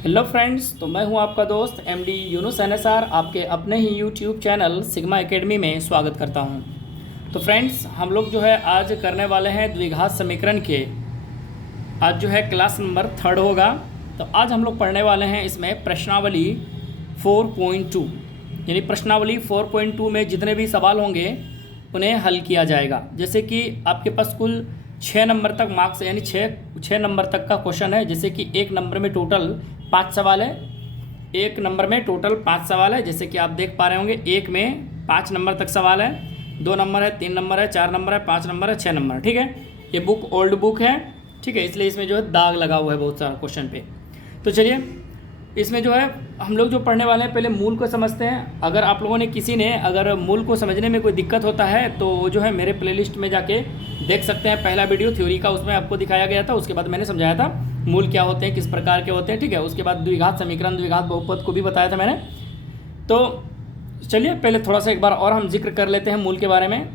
Hello friends, तो मैं हूं आपका दोस्त एमडी यूनुस एनएसआर आपके अपने ही यूट्यूब चैनल सिग्मा एकेडमी में स्वागत करता हूं। तो फ्रेंड्स, हम लोग जो है आज करने वाले हैं द्विघात समीकरण के। आज जो है क्लास नंबर 3 होगा। तो आज हम लोग पढ़ने वाले हैं इसमें प्रश्नावली 4.2, यानी प्रश्नावली 4.2 में जितने भी सवाल होंगे उन्हें हल किया जाएगा। जैसे कि आपके पास कुल 6 नंबर तक मार्क्स, यानी छः नंबर तक का क्वेश्चन है। जैसे कि एक नंबर में टोटल 5 सवाल है। एक नंबर में टोटल 5 सवाल है, जैसे कि आप देख पा रहे होंगे। एक में 5 नंबर तक सवाल है, 2 नंबर है, 3 नंबर है, 4 नंबर है, 5 नंबर है, 6 नंबर है। ठीक है, ये बुक ओल्ड बुक है, ठीक है, इसलिए इसमें जो है दाग लगा हुआ है बहुत सारा क्वेश्चन पे। तो चलिए, इसमें जो है हम लोग जो पढ़ने वाले हैं, पहले मूल को समझते हैं। अगर आप लोगों ने किसी ने अगर मूल को समझने में कोई दिक्कत होता है तो जो है मेरे प्लेलिस्ट में जाके देख सकते हैं। पहला वीडियो थ्योरी का, उसमें आपको दिखाया गया था। उसके बाद मैंने समझाया था मूल क्या होते हैं, किस प्रकार के होते हैं, ठीक है। उसके बाद द्विघात समीकरण, द्विघात बहुपद को भी बताया था मैंने। तो चलिए पहले थोड़ा सा एक बार और हम जिक्र कर लेते हैं मूल के बारे में।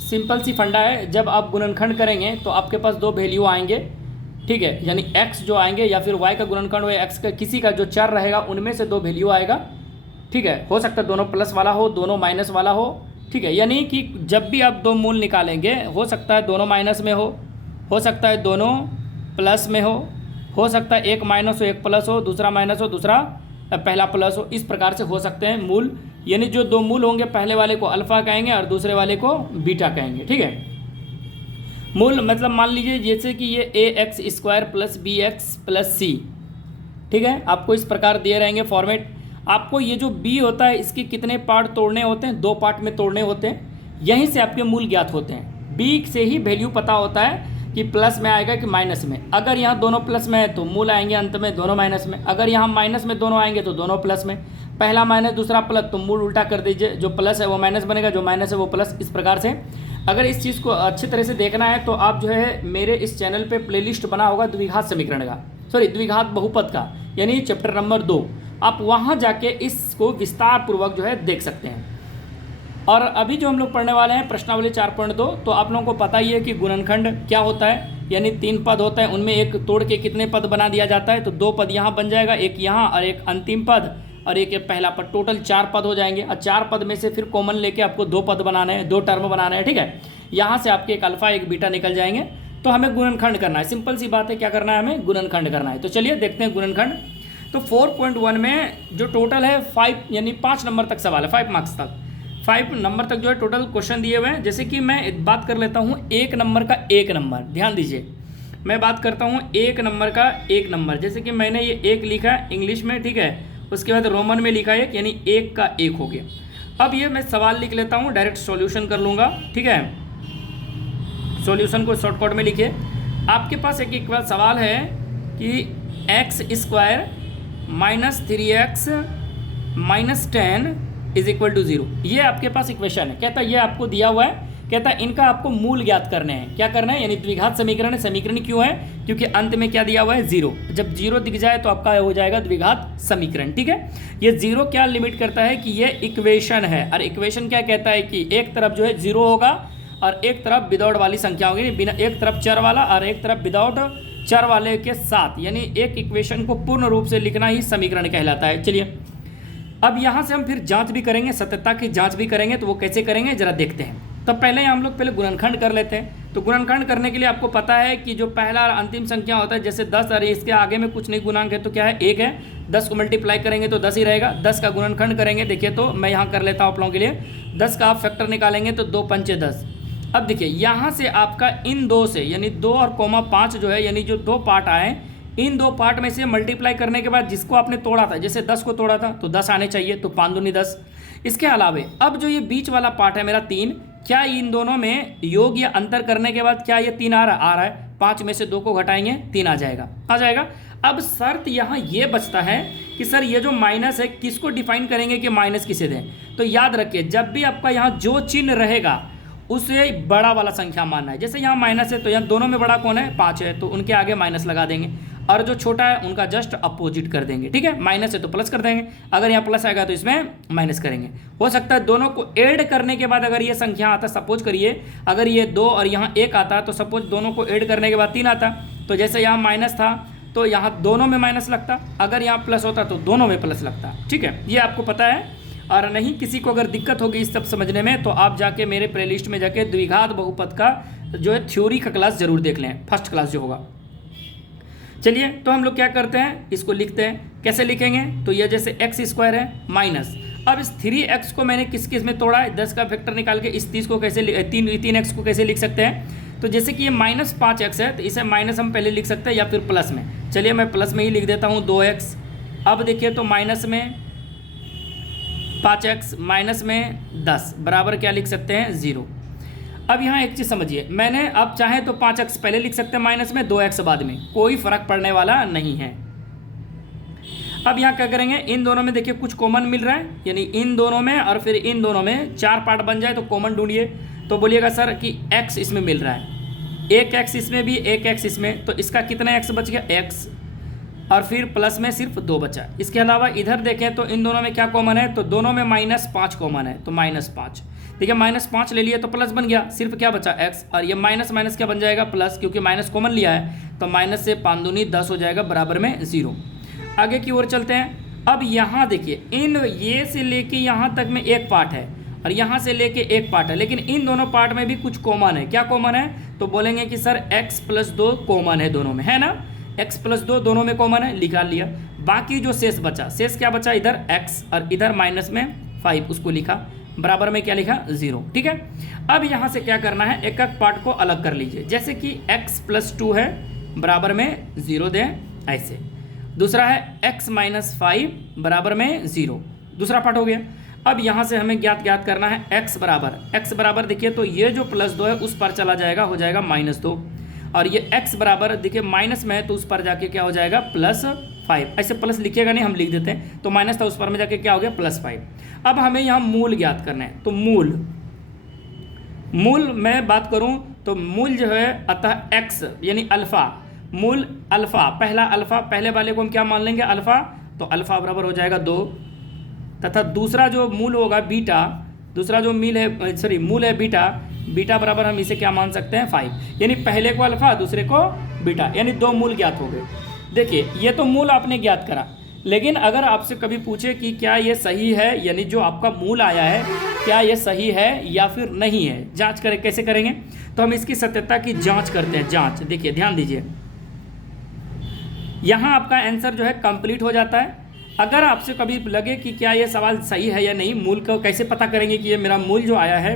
सिंपल सी फंडा है, जब आप गुणनखंड करेंगे तो आपके पास 2 वैल्यू आएंगे, ठीक है, यानी x जो आएंगे या फिर y का गुणनखंड हो या x का किसी का जो चर रहेगा उनमें से 2 वैल्यू आएगा, ठीक है। हो सकता है दोनों प्लस वाला हो, दोनों माइनस वाला हो, ठीक है। यानी कि जब भी आप 2 मूल निकालेंगे, हो सकता है दोनों माइनस में हो सकता है दोनों प्लस में हो सकता है एक माइनस हो एक प्लस हो, दूसरा माइनस हो दूसरा पहला प्लस हो। इस प्रकार से हो सकते हैं मूल। यानी जो 2 मूल होंगे, पहले वाले को अल्फ़ा कहेंगे और दूसरे वाले को बीटा कहेंगे, ठीक है। मूल मतलब मान लीजिए जैसे कि ये ax² + bx + c, ठीक है। आपको इस प्रकार दिए रहेंगे फॉर्मेट। आपको ये जो b होता है इसके कितने पार्ट तोड़ने होते हैं? 2 पार्ट में तोड़ने होते हैं। यहीं से आपके मूल ज्ञात होते हैं। b से ही वैल्यू पता होता है कि प्लस में आएगा कि माइनस में। अगर यहाँ दोनों प्लस में है तो मूल आएंगे अंत में दोनों माइनस में। अगर यहाँ माइनस में दोनों आएंगे तो दोनों प्लस में। पहला माइनस दूसरा प्लस, तो मूल उल्टा कर दीजिए, जो प्लस है वो माइनस बनेगा, जो माइनस है वो प्लस। इस प्रकार से अगर इस चीज़ को अच्छी तरह से देखना है तो आप जो है मेरे इस चैनल पे प्लेलिस्ट बना होगा द्विघात समीकरण का, सॉरी द्विघात बहुपद का, यानी चैप्टर नंबर 2। आप वहाँ जाके इसको विस्तार पूर्वक जो है देख सकते हैं। और अभी जो हम लोग पढ़ने वाले हैं प्रश्नावली 4.2, तो आप लोगों को पता ही है कि गुणनखंड क्या होता है। यानी 3 पद होता है, उनमें एक तोड़ के कितने पद बना दिया जाता है, तो 2 पद यहाँ बन जाएगा, एक यहाँ और एक अंतिम पद और एक पहला पद। टोटल 4 पद हो जाएंगे और 4 पद में से फिर कॉमन लेके आपको 2 पद बनाने हैं, 2 टर्म बनाने हैं, ठीक है। यहाँ से आपके एक अल्फा एक बीटा निकल जाएंगे। तो हमें गुणनखंड करना है। सिंपल सी बात है, क्या करना है? हमें गुणनखंड करना है। तो चलिए देखते हैं गुणनखंड। तो 4.1 में जो टोटल है 5, यानी 5 नंबर तक सवाल है, 5 मार्क्स तक, 5 नंबर तक जो है टोटल क्वेश्चन दिए हुए हैं। जैसे कि मैं बात कर लेता हूँ 1 नंबर का 1 नंबर, ध्यान दीजिए। मैं बात करता हूँ 1 नंबर का 1 नंबर। जैसे कि मैंने ये 1 लिखा है इंग्लिश में, ठीक है, उसके बाद रोमन में लिखा 1, यानी 1 का 1 हो गया। अब ये मैं सवाल लिख लेता हूँ, डायरेक्ट सॉल्यूशन कर लूँगा, ठीक है। सॉल्यूशन को शॉर्टकट में लिखिए। आपके पास एक बार सवाल है कि x² - 3x - 10 = 0। ये आपके पास इक्वेशन है। कहता है ये आपको दिया हुआ है, कहता है इनका आपको मूल ज्ञात करने हैं। क्या करना है? यानी द्विघात समीकरण है। समीकरण क्यों है? क्योंकि अंत में क्या दिया हुआ है? 0। जब 0 दिख जाए तो आपका हो जाएगा द्विघात समीकरण, ठीक है। ये 0 क्या लिमिट करता है कि ये इक्वेशन है। और इक्वेशन क्या कहता है कि एक तरफ जो है 0 होगा और एक तरफ विदाउट वाली संख्या होगी, बिना, एक तरफ चर वाला और एक तरफ विदाउट चर वाले के साथ, यानी एक इक्वेशन को पूर्ण रूप से लिखना ही समीकरण कहलाता है। चलिए अब यहाँ से हम फिर जांच भी करेंगे, सत्यता की जांच भी करेंगे। तो वो कैसे करेंगे जरा देखते हैं। तो पहले हम लोग पहले गुणनखंड कर लेते हैं। तो गुणनखंड करने के लिए आपको पता है कि जो पहला और अंतिम संख्या होता है, जैसे 10 और इसके आगे में कुछ नहीं गुणांक है तो क्या है? 1 है। 10 को मल्टीप्लाई करेंगे तो 10 ही रहेगा। 10 का गुणनखंड करेंगे, देखिए तो मैं यहाँ कर लेता हूँ आप लोगों के लिए। 10 का आप फैक्टर निकालेंगे तो 2 पंचे 10। अब देखिए यहाँ से आपका इन 2 से, यानी 2 और कोमा 5 जो है, यानी जो 2 पार्ट आए, इन 2 पार्ट में से मल्टीप्लाई करने के बाद जिसको आपने तोड़ा था, जैसे 10 को तोड़ा था तो 10 आने चाहिए, तो 5 दूनी 10। इसके अलावे अब जो ये बीच वाला पार्ट है मेरा 3, क्या इन दोनों में योग या अंतर करने के बाद क्या ये 3 आ रहा है? 5 में से 2 को घटाएंगे 3 आ जाएगा। अब शर्त यहाँ ये बचता है कि सर ये जो माइनस है किसको डिफाइन करेंगे कि माइनस किसे दें? तो याद रखिए, जब भी आपका यहाँ जो चिन्ह रहेगा उसे बड़ा वाला संख्या मानना है। जैसे यहाँ माइनस है तो यहाँ दोनों में बड़ा कौन है? 5 है, तो उनके आगे माइनस लगा देंगे, और जो छोटा है उनका जस्ट अपोजिट कर देंगे, ठीक है। माइनस है तो प्लस कर देंगे, अगर यहाँ प्लस आएगा तो इसमें माइनस करेंगे। हो सकता है दोनों को ऐड करने के बाद अगर ये संख्या आता, सपोज करिए अगर ये 2 और यहाँ 1 आता, तो सपोज दोनों को ऐड करने के बाद 3 आता। तो जैसे यहाँ माइनस था तो यहाँ दोनों में माइनस लगता, अगर यहाँ प्लस होता तो दोनों में प्लस लगता। ठीक है, ये आपको पता है। और नहीं किसी को अगर दिक्कत होगी इस सब समझने में तो आप जाके मेरे प्लेलिस्ट में जाके द्विघात बहुपद का जो है थ्योरी का क्लास जरूर देख लें, फर्स्ट क्लास जो होगा। चलिए, तो हम लोग क्या करते हैं, इसको लिखते हैं। कैसे लिखेंगे, तो ये जैसे एक्स स्क्वायर है माइनस, अब इस 3x को मैंने किस किस में तोड़ा है, 10 का फैक्टर निकाल के इस 30 को कैसे 3x को कैसे लिख सकते हैं। तो जैसे कि ये -5x है तो इसे माइनस हम पहले लिख सकते हैं या फिर प्लस में। चलिए मैं प्लस में ही लिख देता हूँ 2x। अब देखिए तो माइनस में 5x माइनस में 10 बराबर क्या लिख सकते हैं 0। अब यहाँ एक चीज़ समझिए, मैंने अब चाहे तो 5x पहले लिख सकते हैं माइनस में, 2x बाद में, कोई फर्क पड़ने वाला नहीं है। अब यहाँ क्या करेंगे, इन दोनों में देखिए कुछ कॉमन मिल रहा है, यानी इन दोनों में और फिर इन दोनों में 4 पार्ट बन जाए तो कॉमन ढूंढिए। तो बोलिएगा सर कि x इसमें मिल रहा है, एक x इसमें भी, एक x इसमें, तो इसका कितना x बच गया x, और फिर प्लस में सिर्फ 2 बचा। इसके अलावा इधर देखें तो इन दोनों में क्या कॉमन है, तो दोनों में -5 कॉमन है, तो -5। देखिए -5 ले लिए तो प्लस बन गया, सिर्फ क्या बचा x, और ये माइनस माइनस क्या बन जाएगा प्लस, क्योंकि माइनस कॉमन लिया है तो माइनस से 5 दूनी 10 हो जाएगा बराबर में 0। आगे की ओर चलते हैं। अब यहाँ देखिए इन ये से लेके यहाँ तक में एक पार्ट है और यहाँ से लेके एक पार्ट है, लेकिन इन दोनों पार्ट में भी कुछ कॉमन है। क्या कॉमन है, तो बोलेंगे कि सर x+2 कॉमन है दोनों में, है ना, x+2 दोनों में कॉमन है, निकाल लिया। बाकी जो शेष बचा, शेष क्या बचा, इधर x और इधर माइनस में 5, उसको लिखा, बराबर में क्या लिखा 0। ठीक है, अब यहाँ से क्या करना है, एक एक पार्ट को अलग कर लीजिए। जैसे कि x+2 है बराबर में 0 दें ऐसे, दूसरा है x-5 बराबर में 0, दूसरा पार्ट हो गया। अब यहाँ से हमें ज्ञात करना है x बराबर देखिए तो ये जो +2 है उस पर चला जाएगा, हो जाएगा -2, और ये x बराबर देखिए माइनस में है तो उस पर जाके क्या हो जाएगा +5। ऐसे प्लस लिखिएगा नहीं, हम लिख देते हैं, तो माइनस था उस पर में जाके क्या हो गया +5। अब हमें यहाँ मूल ज्ञात करना है, तो मूल मैं बात करूँ तो मूल जो है अतः x यानी अल्फ़ा, मूल अल्फ़ा, पहला अल्फ़ा, पहले वाले को हम क्या मान लेंगे अल्फ़ा, तो अल्फ़ा बराबर हो जाएगा 2, तथा दूसरा जो मूल होगा बीटा, दूसरा जो मूल है बीटा बराबर हम इसे क्या मान सकते हैं 5, यानी पहले को अल्फ़ा दूसरे को बीटा, यानी 2 मूल ज्ञात हो गए। देखिए ये तो मूल आपने ज्ञात करा, लेकिन अगर आपसे कभी पूछे कि क्या ये सही है, यानी जो आपका मूल आया है क्या ये सही है या फिर नहीं है, जांच करें, कैसे करेंगे, तो हम इसकी सत्यता की जांच करते हैं। जांच देखिए, ध्यान दीजिए, यहाँ आपका आंसर जो है कंप्लीट हो जाता है। अगर आपसे कभी लगे कि क्या ये सवाल सही है या नहीं, मूल को कैसे पता करेंगे कि ये मेरा मूल जो आया है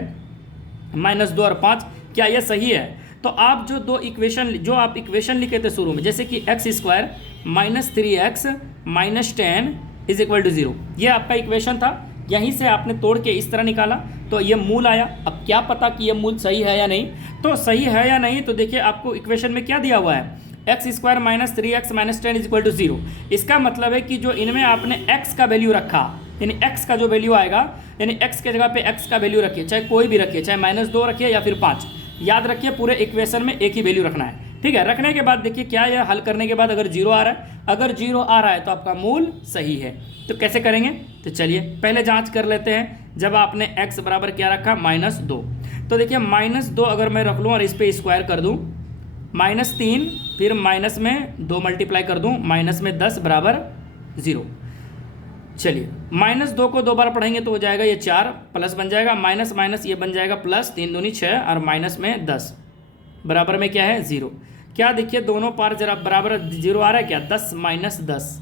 -2 और 5 क्या ये सही है, तो आप जो आप इक्वेशन लिखे थे शुरू में, जैसे कि x² -3x -10 = 0, ये आपका इक्वेशन था, यहीं से आपने तोड़ के इस तरह निकाला तो ये मूल आया। अब क्या पता कि ये मूल सही है या नहीं, तो सही है या नहीं तो देखिए आपको इक्वेशन में क्या दिया हुआ है, x² -3x -10 = 0। इसका मतलब है कि जो इनमें आपने x का वैल्यू रखा, यानी x का जो वैल्यू आएगा, यानी x के जगह पे x का वैल्यू रखिए, चाहे कोई भी रखिए, चाहे -2 रखिए या फिर 5, याद रखिए पूरे इक्वेशन में एक ही वैल्यू रखना है। ठीक है, रखने के बाद देखिए क्या यह हल करने के बाद अगर 0 आ रहा है, अगर 0 आ रहा है तो आपका मूल सही है। तो कैसे करेंगे, तो चलिए पहले जांच कर लेते हैं। जब आपने x बराबर क्या रखा -2, तो देखिए -2 अगर मैं रख लूँ और इस पर स्क्वायर कर दूँ, -3 फिर माइनस में 2 मल्टीप्लाई कर दूँ, -10 बराबर 0। चलिए -2 को 2 बार पढ़ेंगे तो हो जाएगा ये 4, प्लस बन जाएगा माइनस माइनस ये बन जाएगा प्लस, 3 दूनी 6 और माइनस में 10 बराबर में क्या है 0। क्या देखिए दोनों पार जरा बराबर 0 आ रहा है क्या, 10 - 10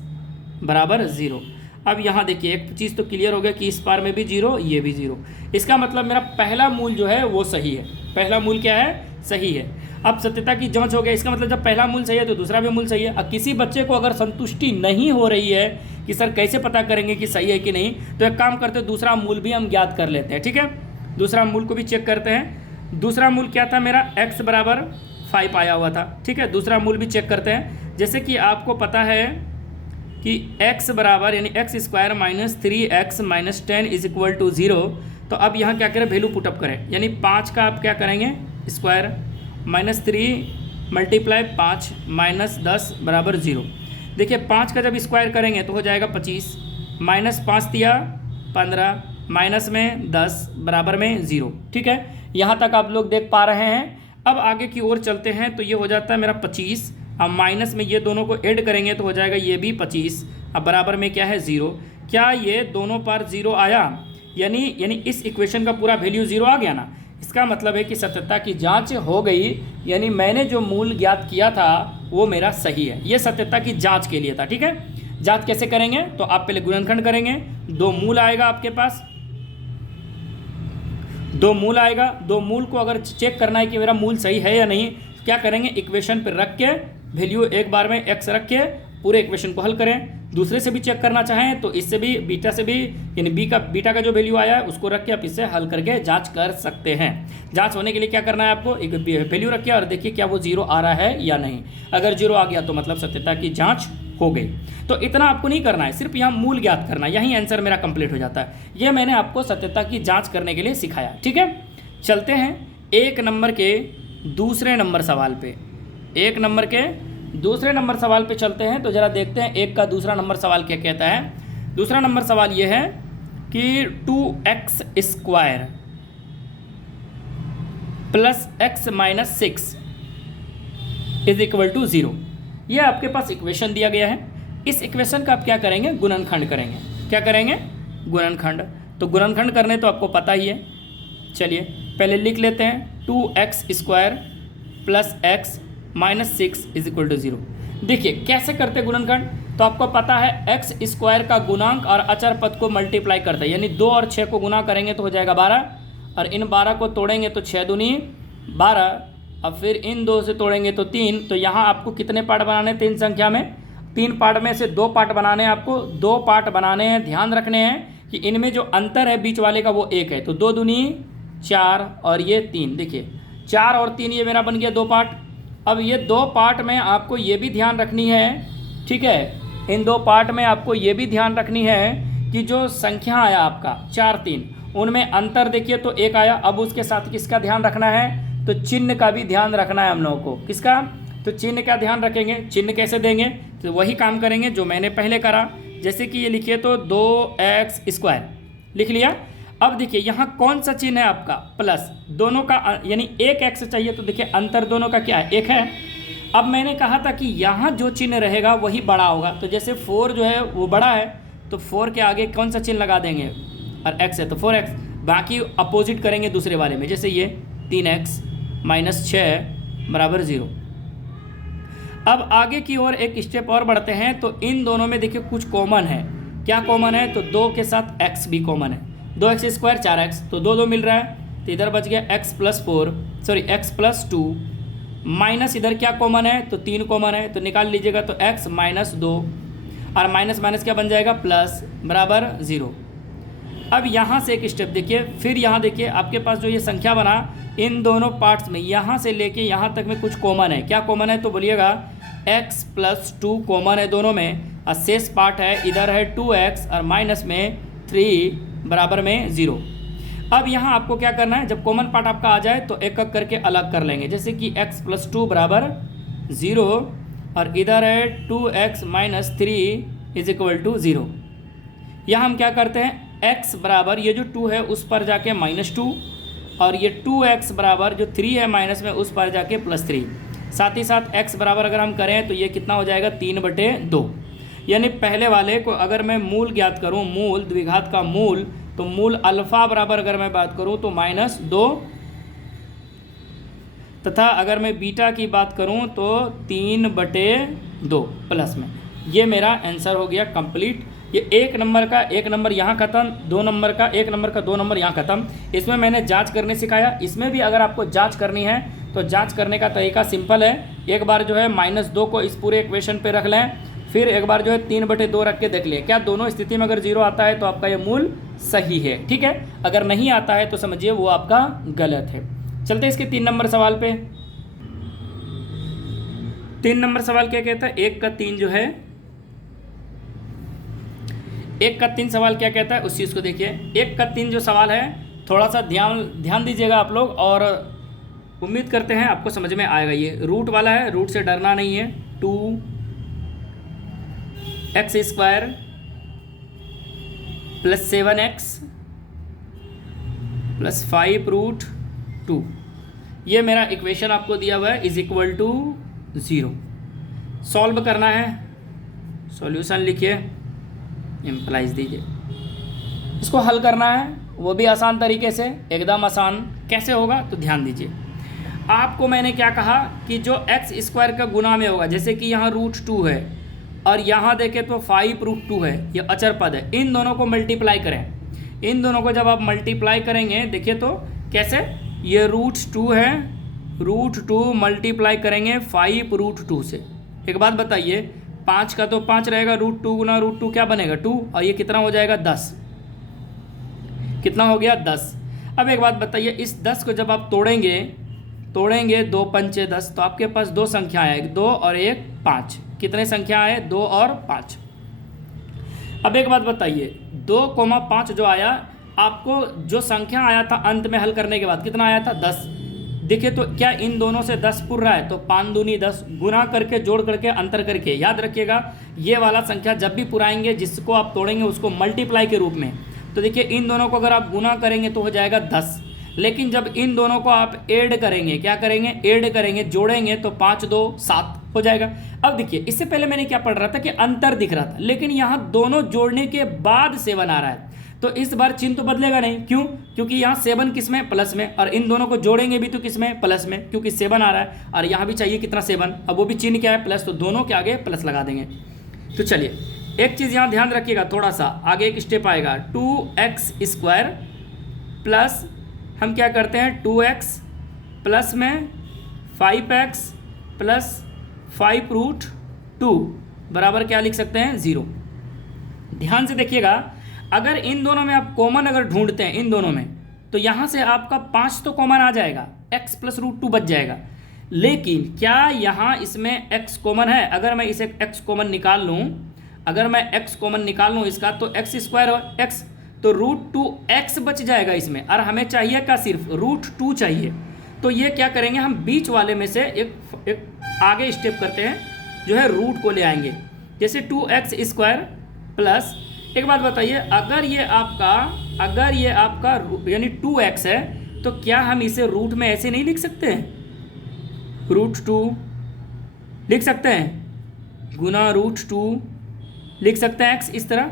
बराबर 0। अब यहाँ देखिए एक चीज़ तो क्लियर हो गया कि इस पार में भी 0, ये भी 0, इसका मतलब मेरा पहला मूल जो है वो सही है। पहला मूल क्या है, सही है। अब सत्यता की जांच हो गया, इसका मतलब जब पहला मूल सही है तो दूसरा भी मूल सही है। अब किसी बच्चे को अगर संतुष्टि नहीं हो रही है कि सर कैसे पता करेंगे कि सही है कि नहीं, तो एक काम करते हैं दूसरा मूल भी हम ज्ञात कर लेते हैं। ठीक है, दूसरा मूल को भी चेक करते हैं। दूसरा मूल क्या था मेरा, x बराबर 5 आया हुआ था। ठीक है, दूसरा मूल भी चेक करते हैं। जैसे कि आपको पता है कि x बराबर यानी x² -3x -10 = 0, तो अब यहाँ क्या करें, वैल्यू पुटअप करें, यानी 5 का आप क्या करेंगे स्क्वायर, -3 × 5 -10 बराबर 0। देखिए 5 का जब स्क्वायर करेंगे तो हो जाएगा 25, -5 दिया 15, माइनस में 10 बराबर में 0। ठीक है, यहाँ तक आप लोग देख पा रहे हैं। अब आगे की ओर चलते हैं तो ये हो जाता है मेरा 25 अब माइनस में ये दोनों को ऐड करेंगे तो हो जाएगा ये भी 25। अब बराबर में क्या है 0। क्या ये दोनों पार 0 आया? यानी इस इक्वेशन का पूरा वैल्यू 0 आ गया ना। इसका मतलब है कि सत्यता की जांच हो गई, यानी मैंने जो मूल ज्ञात किया था वो मेरा सही है। ये सत्यता की जांच के लिए था। ठीक है, जांच कैसे करेंगे? तो आप पहले गुणनखंड करेंगे, 2 मूल आएगा आपके पास, 2 मूल आएगा। 2 मूल को अगर चेक करना है कि मेरा मूल सही है या नहीं, क्या करेंगे? इक्वेशन पर रख के वैल्यू एक बार में x रख के पूरे इक्वेशन को हल करें। दूसरे से भी चेक करना चाहें तो इससे भी, बीटा से भी, यानी बीटा का जो वैल्यू आया है उसको रख के आप इससे हल करके जांच कर सकते हैं। जांच होने के लिए क्या करना है आपको? एक वैल्यू रखिए और देखिए क्या वो 0 आ रहा है या नहीं। अगर 0 आ गया तो मतलब सत्यता की जांच हो गई। तो इतना आपको नहीं करना है, सिर्फ यहाँ मूल ज्ञात करना है, यही आंसर मेरा कंप्लीट हो जाता है। ये मैंने आपको सत्यता की जाँच करने के लिए सिखाया। ठीक है, चलते हैं 1 नंबर के दूसरे नंबर सवाल पे। 1 नंबर के दूसरे नंबर सवाल पे चलते हैं। तो ज़रा देखते हैं 1 का दूसरा नंबर सवाल क्या कहता है। दूसरा नंबर सवाल ये है कि 2x square plus x minus 6 is equal to 0। ये आपके पास इक्वेशन दिया गया है। इस इक्वेशन का आप क्या करेंगे? गुणनखंड करेंगे। क्या करेंगे? गुणनखंड। तो गुणनखंड करने तो आपको पता ही है। चलिए पहले लिख लेते हैं 2x square plus x minus 6 is equal to 0। देखिए कैसे करते गुणनखंड, तो आपको पता है x स्क्वायर का गुणांक और अचर पद को मल्टीप्लाई करता है, यानी 2 और 6 को गुना करेंगे तो हो जाएगा 12, और इन 12 को तोड़ेंगे तो 6 दूनी 12, अब फिर इन 2 से तोड़ेंगे तो 3। तो यहाँ आपको कितने पार्ट बनाने हैं? 3 संख्या में 3 पार्ट में से 2 पार्ट बनाने हैं। आपको 2 पार्ट बनाने हैं। ध्यान रखने हैं कि इनमें जो अंतर है बीच वाले का वो 1 है। तो 2 दूनी 4 और ये 3। देखिए 4 और 3 ये मेरा बन गया 2 पार्ट। अब ये 2 पार्ट में आपको ये भी ध्यान रखनी है, ठीक है, इन 2 पार्ट में आपको ये भी ध्यान रखनी है कि जो संख्या आया आपका 4 3, उनमें अंतर देखिए तो 1 आया। अब उसके साथ किसका ध्यान रखना है? तो चिन्ह का भी ध्यान रखना है हम लोगों को। किसका? तो चिन्ह का ध्यान रखेंगे। चिन्ह कैसे देंगे? तो वही काम करेंगे जो मैंने पहले करा। जैसे कि ये लिखिए तो 2x स्क्वायर लिख लिया। अब देखिए यहाँ कौन सा चिन्ह है आपका? प्लस। दोनों का यानी एक x चाहिए, तो देखिए अंतर दोनों का क्या है? 1 है। अब मैंने कहा था कि यहाँ जो चिन्ह रहेगा वही बड़ा होगा। तो जैसे 4 जो है वो बड़ा है, तो 4 के आगे कौन सा चिन्ह लगा देंगे? और x है तो 4x। बाकी अपोजिट करेंगे दूसरे वाले में। जैसे ये 3x माइनस 6 बराबर 0। अब आगे की ओर एक स्टेप और बढ़ते हैं। तो इन दोनों में देखिए कुछ कॉमन है। क्या कॉमन है? तो 2 के साथ x भी कॉमन है। 2x स्क्वायर 4x, तो 2 मिल रहा है, तो इधर बच गया x प्लस 2 माइनस इधर क्या कॉमन है? तो 3 कॉमन है, तो निकाल लीजिएगा तो x माइनस 2 और माइनस माइनस क्या बन जाएगा? प्लस बराबर 0। अब यहाँ से एक स्टेप देखिए, फिर यहाँ देखिए आपके पास जो ये संख्या बना, इन दोनों पार्ट्स में यहाँ से लेके यहाँ तक में कुछ कॉमन है। क्या कॉमन है? तो बोलिएगा x प्लस 2 कॉमन है दोनों में, और शेष पार्ट है इधर है 2x और माइनस में 3 बराबर में 0। अब यहाँ आपको क्या करना है? जब कॉमन पार्ट आपका आ जाए तो एक एक करके अलग कर लेंगे। जैसे कि x प्लस 2 बराबर 0 और इधर है 2x minus 3 is equal to 0। यहाँ हम क्या करते हैं? x बराबर ये जो 2 है उस पर जाके माइनस 2, और ये 2x बराबर जो 3 है माइनस में उस पर जाके प्लस 3। साथ ही साथ x बराबर अगर हम करें तो ये कितना हो जाएगा? 3/2। यानी पहले वाले को अगर मैं मूल ज्ञात करूं, मूल द्विघात का मूल, तो मूल अल्फ़ा बराबर अगर मैं बात करूं तो -2, तथा अगर मैं बीटा की बात करूं तो 3/2 प्लस में। ये मेरा आंसर हो गया कंप्लीट। ये 1 नंबर का 1 नंबर यहाँ ख़त्म, 2 नंबर का 1 नंबर का 2 नंबर यहाँ ख़त्म। इसमें मैंने जांच करने सिखाया। इसमें भी अगर आपको जांच करनी है तो जांच करने का तरीका सिंपल है। एक बार जो है -2 को इस पूरे इक्वेशन पे रख लें, फिर एक बार जो है 3/2 रख के देख लिए। क्या दोनों स्थिति में अगर 0 आता है तो आपका ये मूल सही है, ठीक है। अगर नहीं आता है तो समझिए वो आपका गलत है। चलते इसके 3 नंबर सवाल पे। 3 नंबर सवाल क्या कहता है? 1 का 3 जो है, 1 का 3 सवाल क्या कहता है उस चीज़ को देखिए। 1 का 3 जो सवाल है, थोड़ा सा ध्यान दीजिएगा आप लोग, और उम्मीद करते हैं आपको समझ में आएगा। ये रूट वाला है, रूट से डरना नहीं है। 2x square plus 7x plus 5√2, ये मेरा इक्वेशन आपको दिया हुआ है, इज इक्वल टू 0। सॉल्व करना है, सॉल्यूशन लिखिए, इम्प्लाइज दीजिए। इसको हल करना है वो भी आसान तरीके से, एकदम आसान। कैसे होगा तो ध्यान दीजिए। आपको मैंने क्या कहा कि जो एक्स स्क्वायर का गुना में होगा, जैसे कि यहाँ √2 है और यहाँ देखें तो 5√2 है, ये अचर पद है, इन दोनों को मल्टीप्लाई करें। इन दोनों को जब आप मल्टीप्लाई करेंगे, देखिए तो कैसे, ये √2 है, √2 मल्टीप्लाई करेंगे 5√2 से। एक बात बताइए, 5 का तो 5 रहेगा, √2 गुना √2 क्या बनेगा 2, और ये कितना हो जाएगा 10, कितना हो गया 10। अब एक बात बताइए, इस 10 को जब आप तोड़ेंगे 2 पंचे 10, तो आपके पास दो संख्या है, 2 और 1 5। कितने संख्या है 2 और 5। अब एक बात बताइए, 2,5 जो आया, आपको जो संख्या आया था अंत में हल करने के बाद कितना आया था 10। देखिए तो क्या इन दोनों से 10 पुर रहा है, तो 5 दूनी 10, गुना करके जोड़ करके अंतर करके। याद रखिएगा ये वाला संख्या जब भी पुराएंगे, जिसको आप तोड़ेंगे उसको मल्टीप्लाई के रूप में। तो देखिए इन दोनों को अगर आप गुना करेंगे तो हो जाएगा 10, लेकिन जब इन दोनों को आप ऐड करेंगे, क्या करेंगे, ऐड करेंगे, जोड़ेंगे तो 5 2 7 हो जाएगा। अब देखिए इससे पहले मैंने क्या पढ़ रहा था कि अंतर दिख रहा था, लेकिन यहाँ दोनों जोड़ने के बाद 7 आ रहा है, तो इस बार चिन्ह तो बदलेगा नहीं। क्यों? क्योंकि यहाँ 7 किस में, प्लस में, और इन दोनों को जोड़ेंगे भी तो किस में, प्लस में, क्योंकि 7 आ रहा है, और यहाँ भी चाहिए कितना 7, अब वो भी चिन्ह क्या है प्लस, तो दोनों के आगे प्लस लगा देंगे। तो चलिए एक चीज़ यहाँ ध्यान रखिएगा, थोड़ा सा आगे एक स्टेप आएगा, 2x² प्लस हम क्या करते हैं 2x प्लस में 5x प्लस 5√2 बराबर क्या लिख सकते हैं 0। ध्यान से देखिएगा, अगर इन दोनों में आप कॉमन अगर ढूंढते हैं इन दोनों में, तो यहाँ से आपका 5 तो कॉमन आ जाएगा, x प्लस √2 बच जाएगा। लेकिन क्या यहाँ इसमें x कॉमन है? अगर मैं इसे x कॉमन निकाल लूँ, अगर मैं x कॉमन निकाल लूँ इसका, तो x² x, तो √2x बच जाएगा इसमें, और हमें चाहिए क्या, सिर्फ √2 चाहिए। तो ये क्या करेंगे, हम बीच वाले में से एक आगे स्टेप करते हैं, जो है रूट को ले आएंगे। जैसे 2x² प्लस, एक बात बताइए, अगर ये आपका यानी 2x है, तो क्या हम इसे रूट में ऐसे नहीं लिख सकते हैं, √2 लिख सकते हैं, गुना √2 लिख सकते हैं, x इस तरह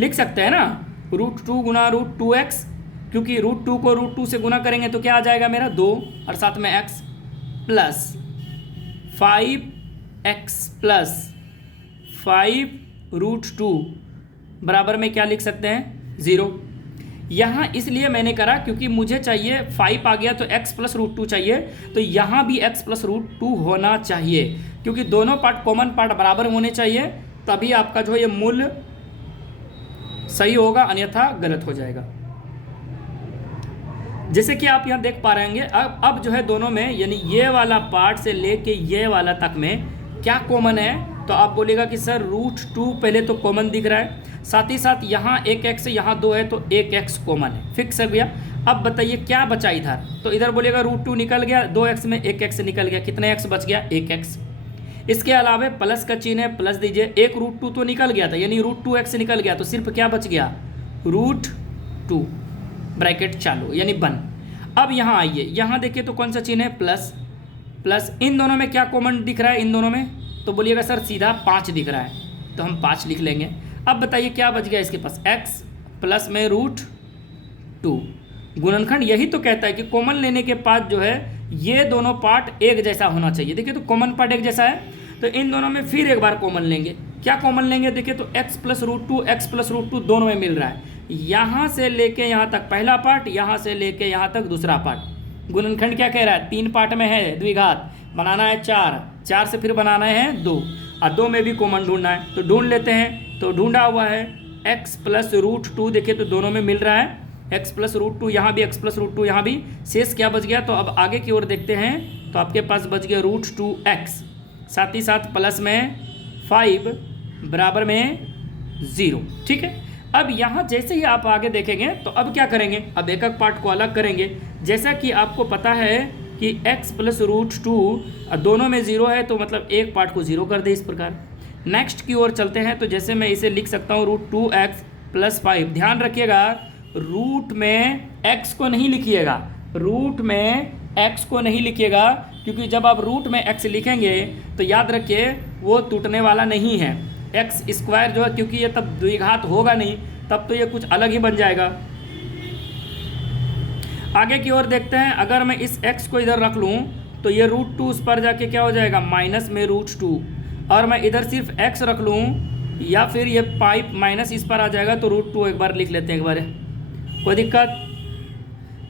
लिख सकते हैं ना, √2 गुना √2x, क्योंकि √2 को √2 से गुना करेंगे तो क्या आ जाएगा मेरा 2, और साथ में x प्लस 5x प्लस 5√2 बराबर में क्या लिख सकते हैं 0। यहाँ इसलिए मैंने करा क्योंकि मुझे चाहिए 5 आ गया तो x प्लस √2 चाहिए, तो यहाँ भी x प्लस √2 होना चाहिए, क्योंकि दोनों पार्ट कॉमन पार्ट बराबर होने चाहिए, तभी आपका जो है ये मूल्य सही होगा, अन्यथा गलत हो जाएगा। जैसे कि आप यहाँ देख पा रहे होंगे, अब जो है दोनों में, यानी ये वाला पार्ट से लेके ये वाला तक में क्या कॉमन है, तो आप बोलेगा कि सर √2 पहले तो कॉमन दिख रहा है, साथ ही साथ यहाँ 1x यहाँ 2 है तो 1x कॉमन है, फिक्स है भैया। अब बताइए क्या बचा इधर, तो इधर बोलेगा √2 निकल गया, 2x में 1x निकल गया, कितने x बच गया 1x। इसके अलावा प्लस का चिन्ह है, प्लस दीजिए, एक √2 तो निकल गया था, यानी √2x निकल गया, तो सिर्फ क्या बच गया √2 ब्रैकेट चालू यानी बन। अब यहाँ आइए, यहाँ देखिए तो कौन सा चिन्ह है प्लस, प्लस इन दोनों में क्या कॉमन दिख रहा है इन दोनों में, तो बोलिएगा सर सीधा 5 दिख रहा है, तो हम 5 लिख लेंगे। अब बताइए क्या बच गया इसके पास, x प्लस में √2 गुणनखंड यही तो कहता है कि कॉमन लेने के बाद जो है ये दोनों पार्ट एक जैसा होना चाहिए। देखिए तो कॉमन पार्ट एक जैसा है, तो इन दोनों में फिर एक बार कॉमन लेंगे, क्या कॉमन लेंगे, देखिए तो x प्लस √2 दोनों में मिल रहा है, यहाँ से लेके यहाँ तक पहला पार्ट, यहाँ से लेके यहाँ तक दूसरा पार्ट। गुणनखंड क्या कह रहा है, 3 पार्ट में है द्विघात, बनाना है 4 से फिर बनाना है 2, और 2 में भी कॉमन ढूंढना है, तो ढूंढ लेते हैं। तो ढूंढा हुआ है x प्लस √2, देखिए तो दोनों में मिल रहा है x प्लस √2, यहाँ भी x प्लस √2, यहाँ भी, शेष क्या बच गया, तो अब आगे की ओर देखते हैं, तो आपके पास बच गया √2x, साथ ही साथ प्लस में 5 बराबर में 0। ठीक है, अब यहाँ जैसे ही आप आगे देखेंगे तो अब क्या करेंगे, अब एक एक पार्ट को अलग करेंगे। जैसा कि आपको पता है कि x प्लस √2 दोनों में 0 है, तो मतलब एक पार्ट को 0 कर दे इस प्रकार। नेक्स्ट की ओर चलते हैं, तो जैसे मैं इसे लिख सकता हूँ √2x प्लस 5। ध्यान रखिएगा, रूट में x को नहीं लिखिएगा, रूट में x को नहीं लिखिएगा, क्योंकि जब आप रूट में x लिखेंगे तो याद रखिए वो टूटने वाला नहीं है। एक्स स्क्वायर जो है, क्योंकि ये तब द्विघात होगा नहीं, तब तो ये कुछ अलग ही बन जाएगा। आगे की ओर देखते हैं, अगर मैं इस x को इधर रख लूँ तो ये √2 उस पर जाके क्या हो जाएगा, माइनस में √2, और मैं इधर सिर्फ x रख लूँ या फिर ये पाइप माइनस इस पर आ जाएगा तो √2 एक बार लिख लेते हैं, एक बार कोई दिक्कत।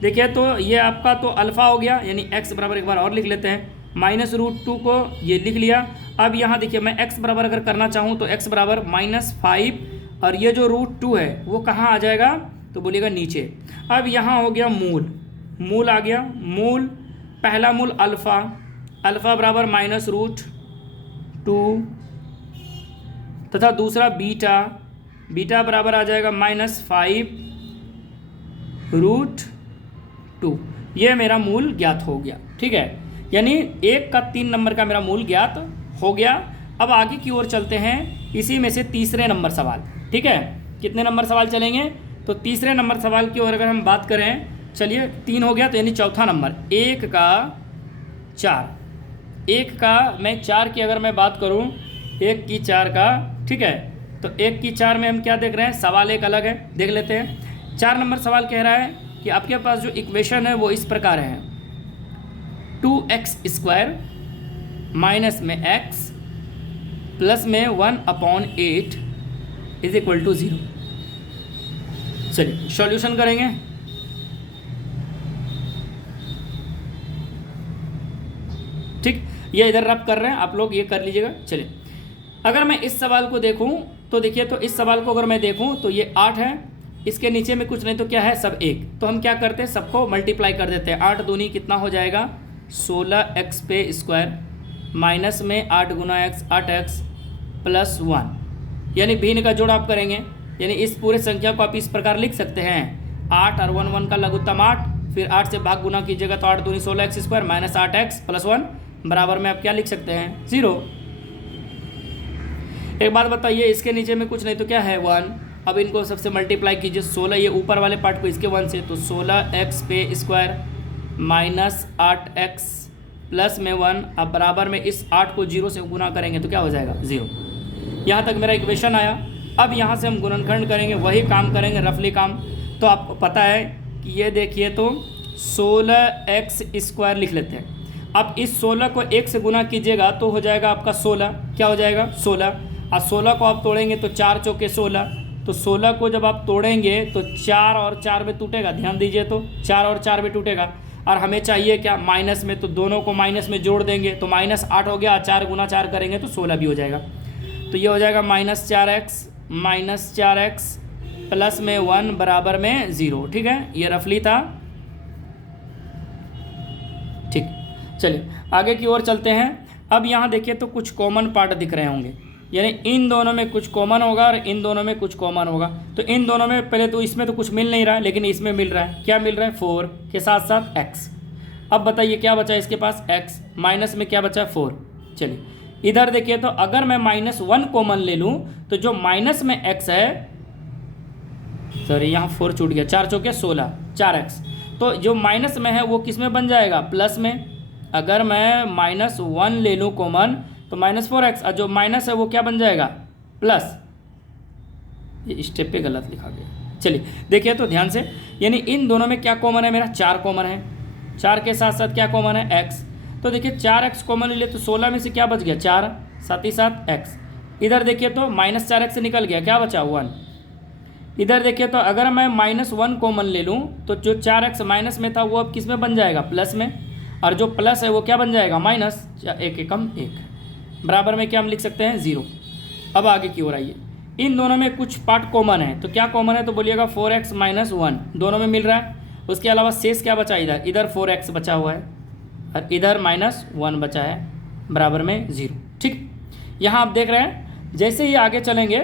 देखिए तो ये आपका तो अल्फ़ा हो गया, यानी x बराबर एक बार और लिख लेते हैं, माइनस √2 को ये लिख लिया। अब यहाँ देखिए मैं x बराबर अगर करना चाहूँ तो x बराबर -5, और ये जो √2 है वो कहाँ आ जाएगा, तो बोलिएगा नीचे। अब यहाँ हो गया मूल आ गया, मूल पहला मूल अल्फ़ा बराबर -√2 तथा दूसरा बीटा बराबर आ जाएगा -5√2। ये मेरा मूल ज्ञात हो गया, ठीक है। यानी 1 का 3 नंबर का मेरा मूल ज्ञात हो गया। अब आगे की ओर चलते हैं, इसी में से तीसरे नंबर सवाल, ठीक है। कितने नंबर सवाल चलेंगे, तो तीसरे नंबर सवाल की ओर अगर हम बात करें, चलिए 3 हो गया तो यानी चौथा नंबर 1 का 4 की अगर मैं बात करूं, 1 की 4 का, ठीक है। तो 1 की 4 में हम क्या देख रहे हैं, सवाल एक अलग है, देख लेते हैं। 4 नंबर सवाल कह रहा है कि आपके पास जो इक्वेशन है वो इस प्रकार है, 2x² माइनस में x प्लस में 1/8 इज इक्वल टू 0। चलिए सॉल्यूशन करेंगे। ठीक, ये इधर रब कर रहे हैं, आप लोग ये कर लीजिएगा। चलिए अगर मैं इस सवाल को देखूं तो देखिए, तो इस सवाल को अगर मैं देखूं तो ये 8 है, इसके नीचे में कुछ नहीं तो क्या है, सब 1। तो हम क्या करते हैं, सबको मल्टीप्लाई कर देते हैं। 8 दूनी कितना हो जाएगा, 16x पे स्क्वायर माइनस में 8 गुना x 8x प्लस 1, यानी भिन्न का जोड़ आप करेंगे, यानी इस पूरे संख्या को आप इस प्रकार लिख सकते हैं, 8 और 1 का लघुत्तम 8, फिर 8 से भाग गुना कीजिएगा तो 8 दूनी 16x square minus 8x plus 1 बराबर में आप क्या लिख सकते हैं, 0। एक बात बताइए, इसके नीचे में कुछ नहीं तो क्या है, 1। अब इनको सबसे मल्टीप्लाई कीजिए, 16 ये ऊपर वाले पार्ट को इसके 1 से, तो 16x पे स्क्वायर माइनस 8x प्लस में 1, अब बराबर में इस 8 को 0 से गुना करेंगे तो क्या हो जाएगा, 0। यहाँ तक मेरा इक्वेशन आया। अब यहाँ से हम गुणनखंड करेंगे, वही काम करेंगे रफली काम। तो आपको पता है कि ये देखिए तो 16x स्क्वायर लिख लेते हैं। अब इस 16 को 1 से गुना कीजिएगा तो हो जाएगा आपका 16, क्या हो जाएगा 16, और 16 को आप तोड़ेंगे तो 4 चौके 16, तो 16 को जब आप तोड़ेंगे तो 4 और 4 में टूटेगा, ध्यान दीजिए, तो 4 और 4 में टूटेगा। और हमें चाहिए क्या, माइनस में, तो दोनों को माइनस में जोड़ देंगे तो -8 हो गया, 4 गुना 4 करेंगे तो 16 भी हो जाएगा। तो ये हो जाएगा -4x प्लस में 1 बराबर में 0, ठीक है। ये रफली था, ठीक। चलिए आगे की ओर चलते हैं। अब यहाँ देखिए तो कुछ कॉमन पार्ट दिख रहे होंगे, यानी इन दोनों में कुछ कॉमन होगा और इन दोनों में कुछ कॉमन होगा। तो इन दोनों में पहले तो इसमें तो कुछ मिल नहीं रहा है, लेकिन इसमें मिल रहा है, क्या मिल रहा है, 4 के साथ साथ x। अब बताइए क्या बचा इसके पास, x माइनस में क्या बचा, 4। चलिए इधर देखिए तो अगर मैं -1 कॉमन ले लूँ तो जो माइनस में x है, सॉरी यहाँ 4 छूट गया, 4 चौके 16, 4x, तो जो माइनस में है वो किस में बन जाएगा, प्लस में। अगर मैं -1 ले लूँ कॉमन तो -4x, और जो माइनस है वो क्या बन जाएगा, प्लस। ये स्टेप पे गलत लिखा गया। चलिए देखिए तो ध्यान से, यानी इन दोनों में क्या कॉमन है, मेरा 4 कॉमन है, 4 के साथ साथ क्या कॉमन है, x। तो देखिए 4x कॉमन ले तो 16 में से क्या बच गया, 4, साथ ही साथ x। इधर देखिए तो -4x से निकल गया, क्या बचा, 1। इधर देखिए तो अगर मैं -1 कॉमन ले लूँ तो जो 4x माइनस में था वो अब किस में बन जाएगा, प्लस में, और जो प्लस है वो क्या बन जाएगा, माइनस, 1 एकम 1 बराबर में क्या हम लिख सकते हैं, 0। अब आगे की ओर आइए, इन दोनों में कुछ पार्ट कॉमन है, तो क्या कॉमन है, तो बोलिएगा 4x - 1 दोनों में मिल रहा है। उसके अलावा शेष क्या बचा, इधर 4x बचा हुआ है और इधर -1 बचा है, बराबर में 0, ठीक। यहाँ आप देख रहे हैं, जैसे ही आगे चलेंगे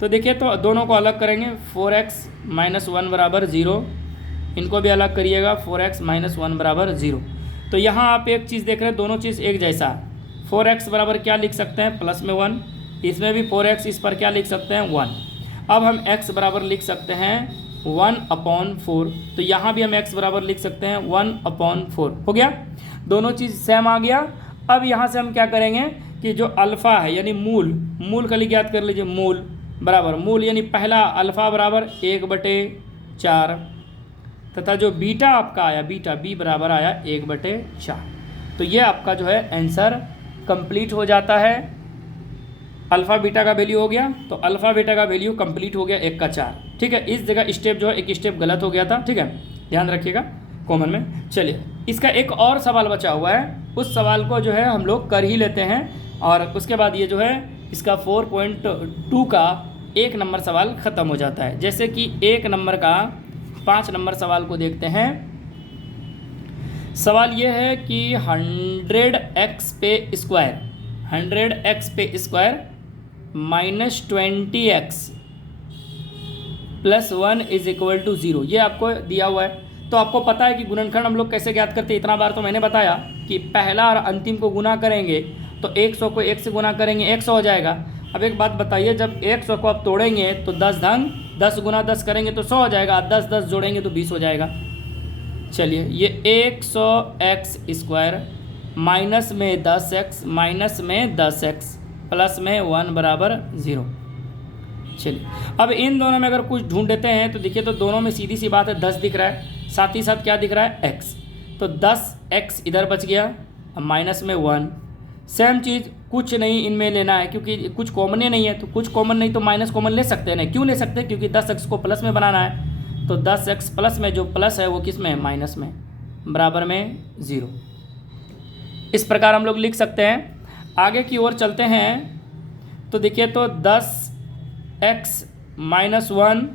तो देखिए तो दोनों को अलग करेंगे, 4x - 1 बराबर 0, इनको भी अलग करिएगा, 4x - 1 बराबर 0। तो यहाँ आप एक चीज़ देख रहे हैं, दोनों चीज़ एक जैसा, 4x बराबर क्या लिख सकते हैं, प्लस में 1, इसमें भी 4x, इस पर क्या लिख सकते हैं, 1। अब हम x बराबर लिख सकते हैं 1/4, तो यहाँ भी हम x बराबर लिख सकते हैं 1/4, हो गया। दोनों चीज़ सेम आ गया। अब यहाँ से हम क्या करेंगे कि जो अल्फ़ा है यानी मूल का लिए ज्ञात कर लीजिए। मूल यानी पहला अल्फ़ा बराबर 1/4 तथा जो बीटा आपका आया बीटा बी बराबर आया 1/4। तो ये आपका जो है आंसर कंप्लीट हो जाता है। अल्फ़ा बीटा का वैल्यू हो गया, तो अल्फ़ा बीटा का वैल्यू कंप्लीट हो गया 1 का 4। ठीक है, इस जगह स्टेप जो है एक स्टेप गलत हो गया था। ठीक है, ध्यान रखिएगा कॉमन में। चलिए इसका एक और सवाल बचा हुआ है, उस सवाल को जो है हम लोग कर ही लेते हैं और उसके बाद ये जो है इसका 4.2 का 1 नंबर सवाल ख़त्म हो जाता है। जैसे कि 1 नंबर का 5 नंबर सवाल को देखते हैं। सवाल ये है कि 100x पे स्क्वायर -20x + 1 = 0, ये आपको दिया हुआ है। तो आपको पता है कि गुणनखंड हम लोग कैसे ज्ञात करते हैं। इतना बार तो मैंने बताया कि पहला और अंतिम को गुना करेंगे तो 100 को 1 से गुना करेंगे 100 हो जाएगा। अब एक बात बताइए, जब 100 को आप तोड़ेंगे तो 10 गुना 10 करेंगे तो 100 हो जाएगा, 10 जोड़ेंगे तो 20 हो जाएगा। चलिए ये 100x² माइनस में 10x प्लस में 1 बराबर 0। चलिए अब इन दोनों में अगर कुछ ढूंढते हैं तो देखिए, तो दोनों में सीधी सी बात है 10 दिख रहा है, साथ ही साथ क्या दिख रहा है x, तो 10x इधर बच गया, अब माइनस में 1। सेम चीज़ कुछ नहीं इनमें लेना है क्योंकि कुछ कॉमन ही नहीं है, तो कुछ कॉमन नहीं तो माइनस कॉमन ले सकते हैं। नहीं क्यों ले सकते, क्योंकि 10x को प्लस में बनाना है, तो 10x प्लस में जो प्लस है वो किस में, माइनस में, बराबर में 0। इस प्रकार हम लोग लिख सकते हैं। आगे की ओर चलते हैं तो देखिए, तो 10x - 1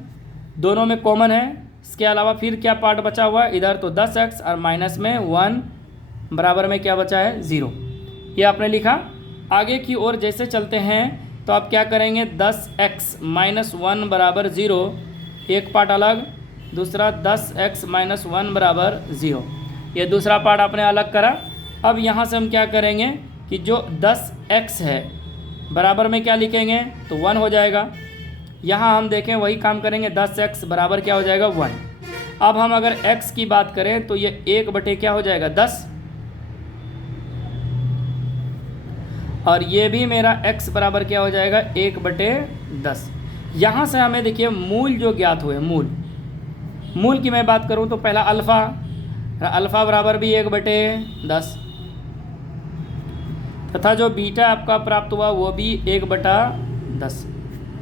दोनों में कॉमन है। इसके अलावा फिर क्या पार्ट बचा हुआ है इधर, तो 10x और माइनस में 1 बराबर में क्या बचा है, 0। ये आपने लिखा। आगे की ओर जैसे चलते हैं तो आप क्या करेंगे, 10x - 1 बराबर 0, एक पार्ट अलग, दूसरा 10x - 1 बराबर 0, ये दूसरा पार्ट आपने अलग करा। अब यहाँ से हम क्या करेंगे कि जो 10x है बराबर में क्या लिखेंगे, तो 1 हो जाएगा। यहाँ हम देखें वही काम करेंगे, 10x बराबर क्या हो जाएगा, 1। अब हम अगर x की बात करें तो ये 1 क्या हो जाएगा, 10, और ये भी मेरा x बराबर क्या हो जाएगा, 1/10। यहाँ से हमें देखिए मूल जो ज्ञात हुए, मूल की मैं बात करूँ तो पहला अल्फ़ा बराबर भी 1/10 तथा जो बीटा आपका प्राप्त हुआ वो भी 1/10।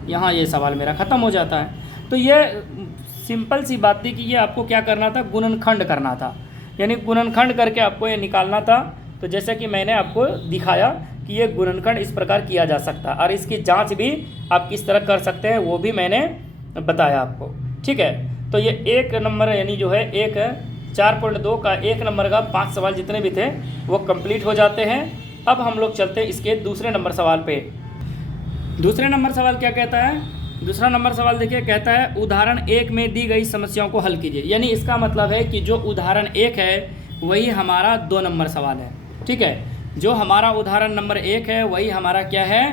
यहाँ ये सवाल मेरा ख़त्म हो जाता है। तो ये सिंपल सी बात थी कि ये आपको क्या करना था, गुणनखंड करना था, यानी गुणनखंड करके आपको ये निकालना था। तो जैसे कि मैंने आपको दिखाया कि ये गुणनखंड इस प्रकार किया जा सकता है और इसकी जांच भी आप किस तरह कर सकते हैं वो भी मैंने बताया आपको। ठीक है, तो ये 1 नंबर यानी जो है 4.2 का 1 नंबर का 5 सवाल जितने भी थे वो कंप्लीट हो जाते हैं। अब हम लोग चलते हैं इसके दूसरे नंबर सवाल पे। दूसरे नंबर सवाल क्या कहता है, दूसरा नंबर सवाल देखिए, कहता है उदाहरण 1 में दी गई समस्याओं को हल कीजिए। यानी इसका मतलब है कि जो उदाहरण 1 है वही हमारा 2 नंबर सवाल है। ठीक है, जो हमारा उदाहरण नंबर 1 है वही हमारा क्या है,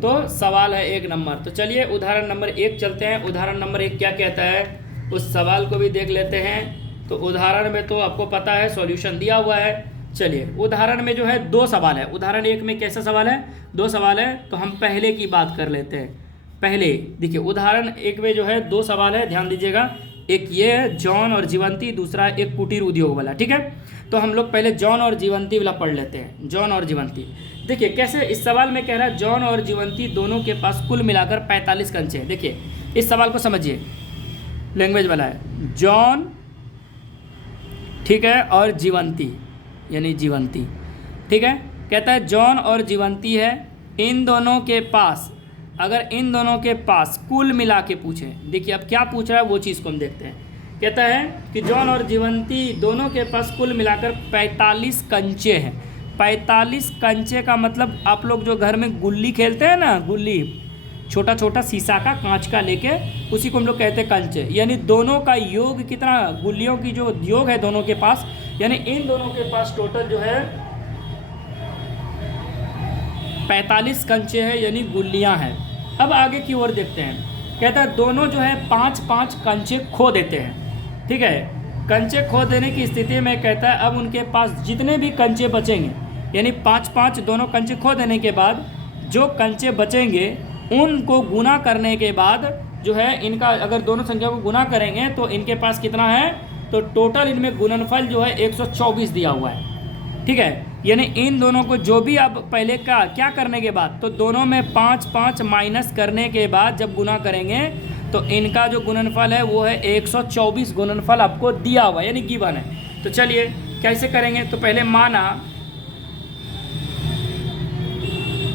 तो सवाल है 1 नंबर। तो चलिए उदाहरण नंबर 1 चलते हैं। उदाहरण नंबर 1 क्या कहता है उस सवाल को भी देख लेते हैं। तो उदाहरण में तो आपको पता है सॉल्यूशन दिया हुआ है। चलिए उदाहरण में जो है 2 सवाल है। उदाहरण 1 में कैसा सवाल है, 2 सवाल है। तो हम पहले की बात कर लेते हैं। पहले देखिए उदाहरण 1 में जो है 2 सवाल है, ध्यान दीजिएगा। एक ये है जॉन और जीवंती, दूसरा एक कुटीर उद्योग वाला। ठीक है, तो हम लोग पहले जॉन और जीवंती वाला पढ़ लेते हैं। जॉन और जीवंती देखिए कैसे, इस सवाल में कह रहा है जॉन और जीवंती दोनों के पास कुल मिलाकर 45 कंचे हैं। देखिए इस सवाल को समझिए, लैंग्वेज वाला है, जॉन ठीक है और जीवंती यानी जीवंती। ठीक है, कहता है जॉन और जीवंती है, इन दोनों के पास, अगर इन दोनों के पास कुल मिला के पूछें। देखिए अब क्या पूछ रहा है वो चीज़ को हम देखते हैं। कहता है कि जॉन और जीवंती दोनों के पास कुल मिलाकर 45 कंचे हैं। 45 कंचे का मतलब आप लोग जो घर में गुल्ली खेलते हैं ना, गुल्ली छोटा छोटा शीशा का कांच का लेके, उसी को हम लोग कहते हैं कंचे। यानी दोनों का योग कितना, गुल्लियों की जो योग है दोनों के पास, यानी इन दोनों के पास टोटल जो है 45 कंचे हैं, यानी गुल्लियां हैं। अब आगे की ओर देखते हैं। कहता है दोनों जो है 5-5 कंचे खो देते हैं। ठीक है, कंचे खो देने की स्थिति में कहता है अब उनके पास जितने भी कंचे बचेंगे, यानी 5-5 दोनों कंचे खो देने के बाद जो कंचे बचेंगे उनको गुना करने के बाद जो है इनका अगर दोनों संख्या को गुना करेंगे तो इनके पास कितना है, तो टोटल इनमें गुणनफल जो है 124 दिया हुआ है। ठीक है, यानी इन दोनों को जो भी अब पहले का क्या करने के बाद, तो दोनों में 5-5 माइनस करने के बाद जब गुना करेंगे तो इनका जो गुणनफल है वो है 124 गुणनफल आपको दिया हुआ है, यानी गिवन है। तो चलिए कैसे करेंगे, तो पहले माना,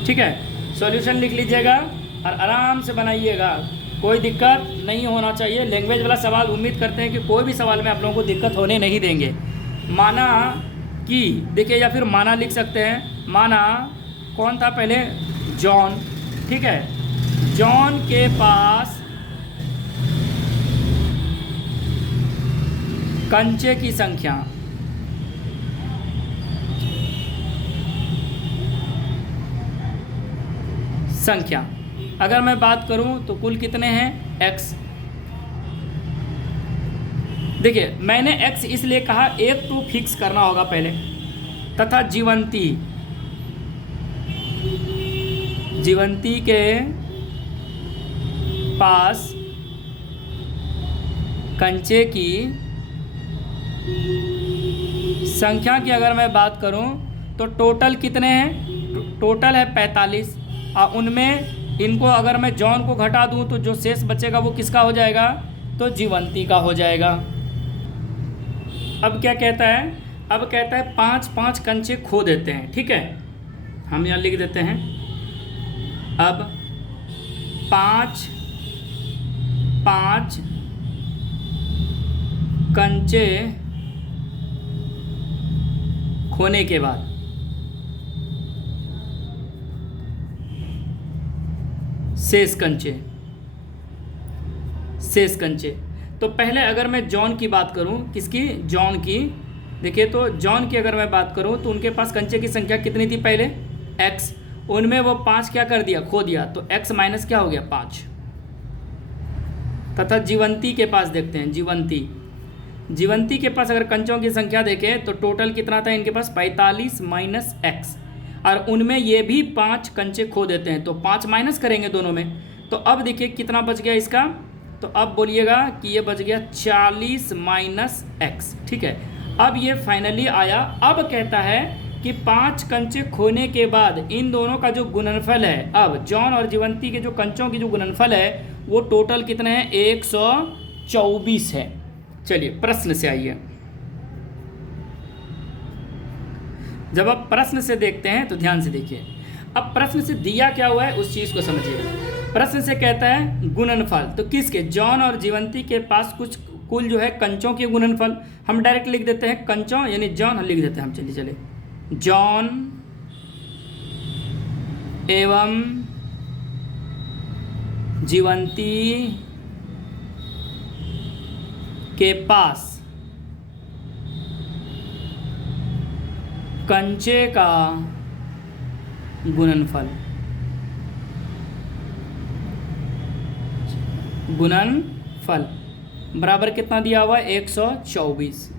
ठीक है, सॉल्यूशन लिख लीजिएगा और आराम से बनाइएगा, कोई दिक्कत नहीं होना चाहिए। लैंग्वेज वाला सवाल उम्मीद करते हैं कि कोई भी सवाल में आप लोगों को दिक्कत होने नहीं देंगे। माना कि देखिए, या फिर माना लिख सकते हैं, माना कौन था पहले, जॉन। ठीक है, जॉन के पास कंचे की संख्या अगर मैं बात करूं तो कुल कितने हैं, x। देखिए मैंने x इसलिए कहा, एक तो फिक्स करना होगा पहले, तथा जीवंती के पास कंचे की संख्या की अगर मैं बात करूं तो टोटल कितने हैं, टोटल है 45, और उनमें इनको अगर मैं जॉन को घटा दूं तो जो शेष बचेगा वो किसका हो जाएगा, तो जीवंती का हो जाएगा। अब क्या कहता है, अब कहता है 5-5 कंचे खो देते हैं। ठीक है, हम यहाँ लिख देते हैं, अब 5-5 कंचे खोने के बाद शेष कंचे। तो पहले अगर मैं जॉन की बात करूं, किसकी, जॉन की, देखिए तो जॉन की अगर मैं बात करूं तो उनके पास कंचे की संख्या कितनी थी पहले, x, उनमें वो 5 क्या कर दिया, खो दिया, तो x माइनस क्या हो गया, 5। तथा जीवंती के पास देखते हैं, जीवंती के पास अगर कंचों की संख्या देखें तो टोटल कितना था इनके पास, 45 माइनस x, और उनमें ये भी 5 कंचे खो देते हैं, तो 5 माइनस करेंगे दोनों में, तो अब देखिए कितना बच गया इसका, तो अब बोलिएगा कि ये बच गया 40 माइनस x। ठीक है, अब ये फाइनली आया। अब कहता है कि 5 कंचे खोने के बाद इन दोनों का जो गुणनफल है, अब जॉन और जीवंती के जो कंचों की जो गुणनफल है वो टोटल कितने हैं, 124 है। चलिए प्रश्न से आइए, जब आप प्रश्न से देखते हैं तो ध्यान से देखिए, अब प्रश्न से दिया क्या हुआ है उस चीज़ को समझिए। प्रश्न से कहता है गुणनफल, तो किसके, जॉन और जीवंती के पास कुछ कुल जो है कंचों के गुणनफल, हम डायरेक्ट लिख देते हैं कंचों, यानी जॉन लिख देते हैं हम, चलिए जॉन एवं जीवंती के पास कंचे का गुणनफल बराबर कितना दिया हुआ है, 124।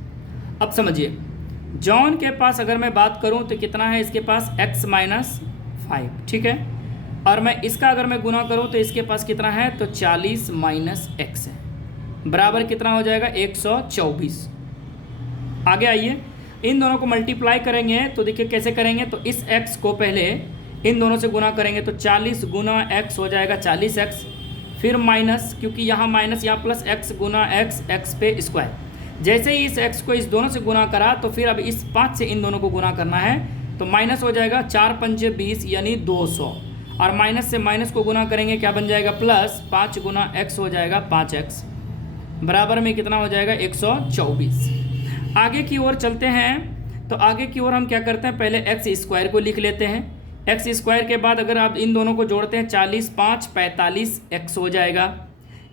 अब समझिए, जॉन के पास अगर मैं बात करूं तो कितना है इसके पास, x माइनस 5। ठीक है, और मैं इसका अगर मैं गुना करूं तो इसके पास कितना है, तो 40 माइनस x है, बराबर कितना हो जाएगा, 124। आगे आइए, इन दोनों को मल्टीप्लाई करेंगे तो देखिए कैसे करेंगे, तो इस x को पहले इन दोनों से गुना करेंगे तो 40 गुना x हो जाएगा 40x, फिर माइनस, क्योंकि यहाँ माइनस यहाँ प्लस x गुना x पे स्क्वायर। जैसे ही इस x को इस दोनों से गुना करा तो फिर अब इस 5 से इन दोनों को गुना करना है, तो माइनस हो जाएगा 4×5 = 20 यानी 200, और माइनस से माइनस को गुना करेंगे क्या बन जाएगा, प्लस 5 गुना x हो जाएगा 5x, बराबर में कितना हो जाएगा, 124। आगे की ओर चलते हैं, तो आगे की ओर हम क्या करते हैं, पहले x² को लिख लेते हैं। x² के बाद अगर आप इन दोनों को जोड़ते हैं 40 5 45x हो जाएगा।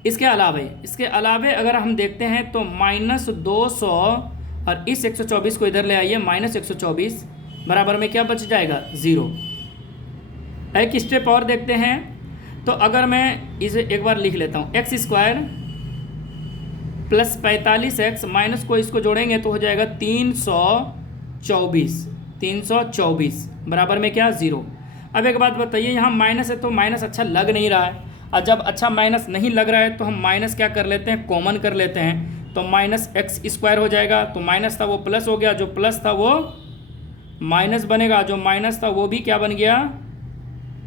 इसके अलावे अगर हम देखते हैं तो -200 और इस 124 को इधर ले आइए, -124 बराबर में क्या बच जाएगा, 0। एक स्टेप और देखते हैं, तो अगर मैं इसे एक बार लिख लेता हूँ, x² प्लस 45x माइनस को इसको जोड़ेंगे तो हो जाएगा 324 बराबर में क्या 0। अब एक बात बताइए, यहाँ माइनस है तो माइनस अच्छा लग नहीं रहा है, और जब अच्छा माइनस नहीं लग रहा है तो हम माइनस क्या कर लेते हैं, कॉमन कर लेते हैं, तो माइनस एक्स स्क्वायर हो जाएगा। तो माइनस था वो प्लस हो गया, जो प्लस था वो माइनस बनेगा, जो माइनस था वो भी क्या बन गया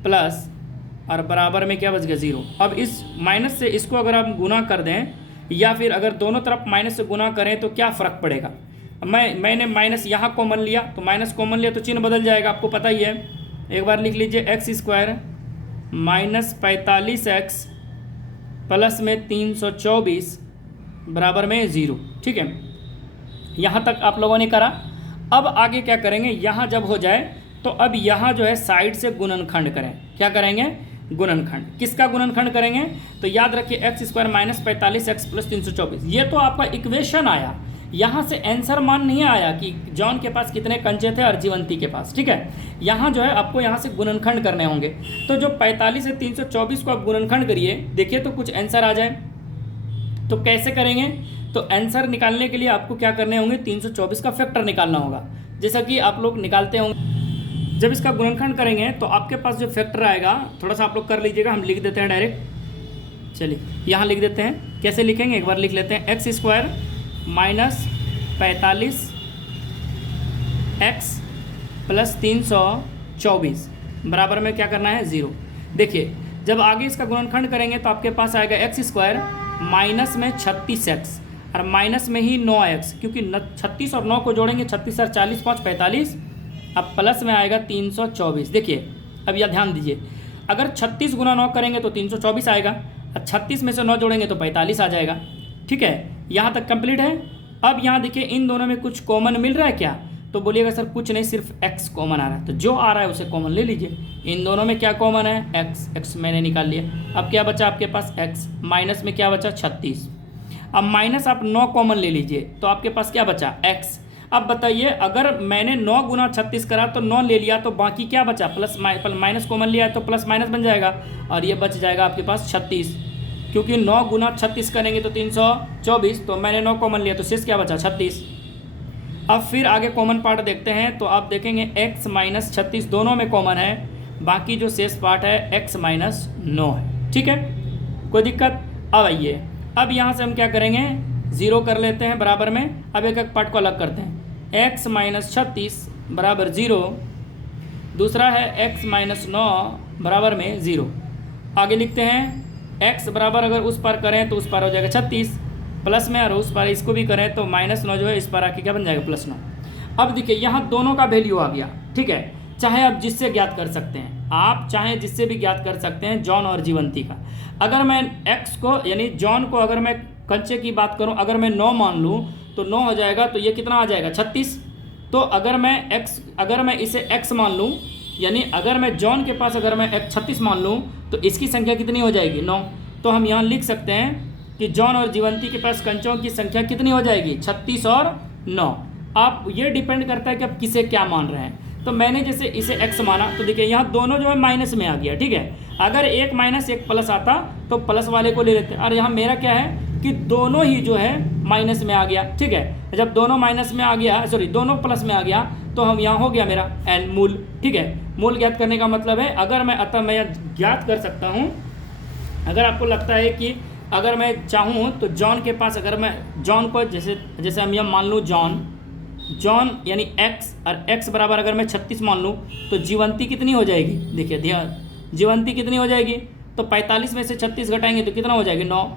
प्लस, और बराबर में क्या बच गया 0। अब इस माइनस से इसको अगर हम गुना कर दें या फिर अगर दोनों तरफ माइनस से गुना करें तो क्या फ़र्क पड़ेगा। मैंने माइनस यहाँ कॉमन लिया, तो माइनस कॉमन लिया तो चिन्ह बदल जाएगा, आपको पता ही है। एक बार लिख लीजिए x square minus 45x plus में 324 बराबर में 0। ठीक है, यहाँ तक आप लोगों ने करा। अब आगे क्या करेंगे, यहाँ जब हो जाए तो अब यहाँ जो है साइड से गुणनखंड करें। क्या करेंगे, गुणनखंड। किसका गुणनखंड करेंगे, तो याद रखिए x square minus 45x plus 324, ये तो आपका इक्वेशन आया, यहाँ से आंसर मान नहीं आया कि जॉन के पास कितने कंचे थे और जीवंती के पास। ठीक है, यहाँ जो है आपको यहाँ से गुणनखंड करने होंगे। तो जो 45 से 324 को आप गुणनखंड करिए, देखिए तो कुछ आंसर आ जाए। तो कैसे करेंगे, तो आंसर निकालने के लिए आपको क्या करने होंगे, 324 का फैक्टर निकालना होगा, जैसा कि आप लोग निकालते होंगे। जब इसका गुणनखंड करेंगे तो आपके पास जो फैक्टर आएगा, थोड़ा सा आप लोग कर लीजिएगा, हम लिख देते हैं डायरेक्ट। चलिए यहाँ लिख देते हैं, कैसे लिखेंगे एक बार लिख लेते हैं। X square minus 45x plus 324 बराबर में क्या करना है 0। देखिए जब आगे इसका गुणनखंड करेंगे तो आपके पास आएगा एक्स स्क्वायर माइनस में 36x और माइनस में ही 9x, क्योंकि 36 और 9 को जोड़ेंगे 36 और 40 5 45, अब प्लस में आएगा 324। देखिए अब यह ध्यान दीजिए, अगर 36 गुना 9 करेंगे तो 324 आएगा, और 36 में से 9 जोड़ेंगे तो 45 आ जाएगा। ठीक है, यहाँ तक कंप्लीट है। अब यहाँ देखिए इन दोनों में कुछ कॉमन मिल रहा है क्या, तो बोलिएगा सर कुछ नहीं, सिर्फ x कॉमन आ रहा है, तो जो आ रहा है उसे कॉमन ले लीजिए। इन दोनों में क्या कॉमन है, x मैंने निकाल लिया। अब क्या बचा आपके पास x, माइनस में क्या बचा 36। अब माइनस आप 9 कॉमन ले लीजिए तो आपके पास क्या बचा x। अब बताइए अगर मैंने 9 गुना 36 करा तो 9 ले लिया तो बाकी क्या बचा, प्लस माइनस कॉमन लिया तो प्लस माइनस बन जाएगा, और ये बच जाएगा आपके पास 36, क्योंकि 9 गुना 36 करेंगे तो 324, तो मैंने 9 कॉमन लिया तो शेष क्या बचा 36। अब फिर आगे कॉमन पार्ट देखते हैं, तो आप देखेंगे x माइनस 36 दोनों में कॉमन है, बाकी जो शेष पार्ट है x माइनस 9 है। ठीक है, कोई दिक्कत। अब आइए, अब यहाँ से हम क्या करेंगे, 0 कर लेते हैं बराबर में। अब एक एक पार्ट को अलग करते हैं, x माइनस 36 बराबर 0, दूसरा है x माइनस 9 बराबर में 0। आगे लिखते हैं x बराबर अगर उस पार करें तो उस पार हो जाएगा 36 प्लस में, और उस पार इसको भी करें तो माइनस 9 जो है इस पार आके क्या बन जाएगा प्लस 9। अब देखिए यहाँ दोनों का वैल्यू आ गया। ठीक है, चाहे आप जिससे ज्ञात कर सकते हैं, आप चाहे जिससे भी ज्ञात कर सकते हैं, जॉन और जीवंती का। अगर मैं x को यानी जॉन को अगर मैं कंचे की बात करूं, अगर मैं 9 मान लूं तो 9 हो जाएगा, तो ये कितना आ जाएगा 36। तो अगर मैं इसे x मान लूं, यानी अगर मैं जॉन के पास अगर मैं 36 मान लूं तो इसकी संख्या कितनी हो जाएगी 9। तो हम यहाँ लिख सकते हैं कि जॉन और जीवंती के पास कंचों की संख्या कितनी हो जाएगी 36 और 9। आप ये डिपेंड करता है कि आप किसे क्या मान रहे हैं। तो मैंने जैसे इसे x माना तो देखिए यहाँ दोनों जो है माइनस में आ गया। ठीक है, अगर एक माइनस एक प्लस आता तो प्लस वाले को ले लेते, और यहाँ मेरा क्या है कि दोनों ही जो है माइनस में आ गया। ठीक है, जब दोनों माइनस में आ गया, सॉरी दोनों प्लस में आ गया, तो हम यहाँ हो गया मेरा एन मूल। ठीक है, मूल ज्ञात करने का मतलब है अगर मैं मैं ज्ञात कर सकता हूँ, अगर आपको लगता है कि अगर मैं चाहूँ तो जॉन के पास अगर मैं जॉन को जैसे हम यह मान लूँ जॉन यानी x, और x बराबर अगर मैं 36 मान लूँ तो जीवंती कितनी हो जाएगी, देखिए ध्यान, जीवंती कितनी हो जाएगी, तो 45 में से 36 घटाएंगे तो कितना हो जाएगी 9।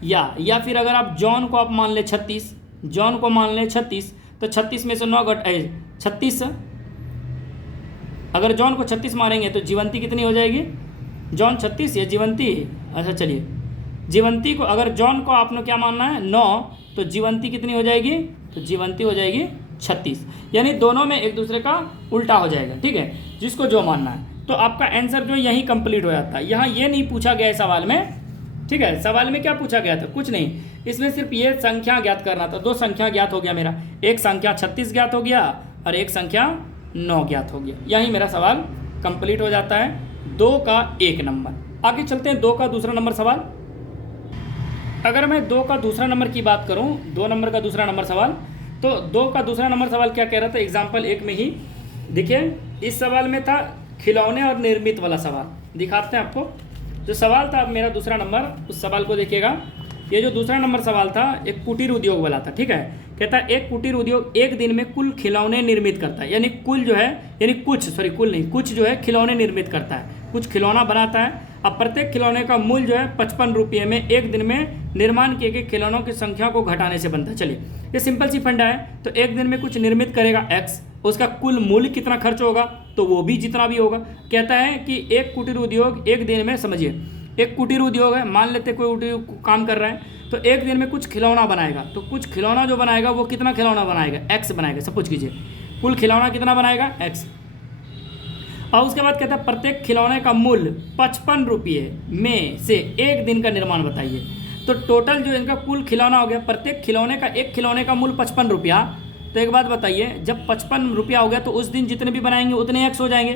या फिर अगर आप जॉन को आप मान ले 36, जॉन को मान ले 36, तो 36 में से 9 36, अगर जॉन को 36 मारेंगे तो जीवंती कितनी हो जाएगी, जॉन 36 या जीवंती, अच्छा चलिए जीवंती को अगर जॉन को आपने क्या मानना है 9, तो जीवंती कितनी हो जाएगी, तो जीवंती हो जाएगी 36, यानी दोनों में एक दूसरे का उल्टा हो जाएगा। ठीक है, जिसको जो मानना है। तो आपका आंसर जो यहीं कंप्लीट हो जाता है। यहाँ ये नहीं पूछा गया है सवाल में। ठीक है, सवाल में क्या पूछा गया था, कुछ नहीं, इसमें सिर्फ ये संख्या ज्ञात करना था। 2 संख्या ज्ञात हो गया मेरा, एक संख्या 36 ज्ञात हो गया और एक संख्या 9 ज्ञात हो गया। यहीं मेरा सवाल कंप्लीट हो जाता है 2 का 1 नंबर। आगे चलते हैं 2 का दूसरा नंबर सवाल। अगर मैं 2 का दूसरा नंबर की बात करूं, 2 नंबर का दूसरा नंबर सवाल, तो 2 का दूसरा नंबर सवाल क्या कह रहा था एग्जाम्पल 1 में ही। देखिए इस सवाल में था खिलौने और निर्मित वाला सवाल, दिखाते हैं आपको। जो सवाल था अब मेरा दूसरा नंबर, उस सवाल को देखिएगा। ये जो दूसरा नंबर सवाल था एक कुटीर उद्योग वाला था, ठीक है। कहता है एक कुटीर उद्योग एक दिन में कुल खिलौने निर्मित करता है, यानी कुल जो है, यानी कुछ, सॉरी कुल नहीं, कुछ जो है खिलौने निर्मित करता है, कुछ खिलौना बनाता है। अब प्रत्येक खिलौने का मूल्य जो है 55 रुपये में एक दिन में निर्माण किए गए खिलौनों की संख्या को घटाने से बनता है। चलिए ये सिंपल सी फंडा है। तो एक दिन में कुछ निर्मित करेगा x, उसका कुल मूल्य कितना खर्च होगा, तो वो भी जितना भी होगा। कहता है कि एक कुटीर उद्योग एक दिन में, समझिए एक कुटीर उद्योग है, मान लेते कोई उद्योग काम कर रहा है, तो एक दिन में कुछ खिलौना बनाएगा। तो कुछ खिलौना जो बनाएगा वो कितना खिलौना बनाएगा, x बनाएगा। सपोज कीजिए कुल खिलौना कितना बनाएगा, x। और उसके बाद कहता है प्रत्येक खिलौने का मूल्य 55 रुपये में से एक दिन का निर्माण बताइए। तो टोटल जो इनका कुल खिलौना हो गया, प्रत्येक खिलौने का, एक खिलौने का मूल्य 55 रुपया। तो एक बात बताइए, जब 55 रुपया हो गया तो उस दिन जितने भी बनाएंगे उतने x हो जाएंगे।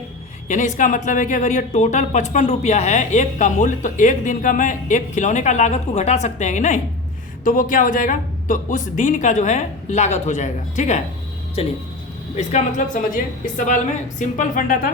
यानी इसका मतलब है कि अगर ये टोटल 55 रुपया है एक का मूल्य, तो एक दिन का मैं एक खिलौने का लागत को घटा सकते हैं कि नहीं, तो वो क्या हो जाएगा, तो उस दिन का जो है लागत हो जाएगा। ठीक है, चलिए इसका मतलब समझिए, इस सवाल में सिंपल फंडा था,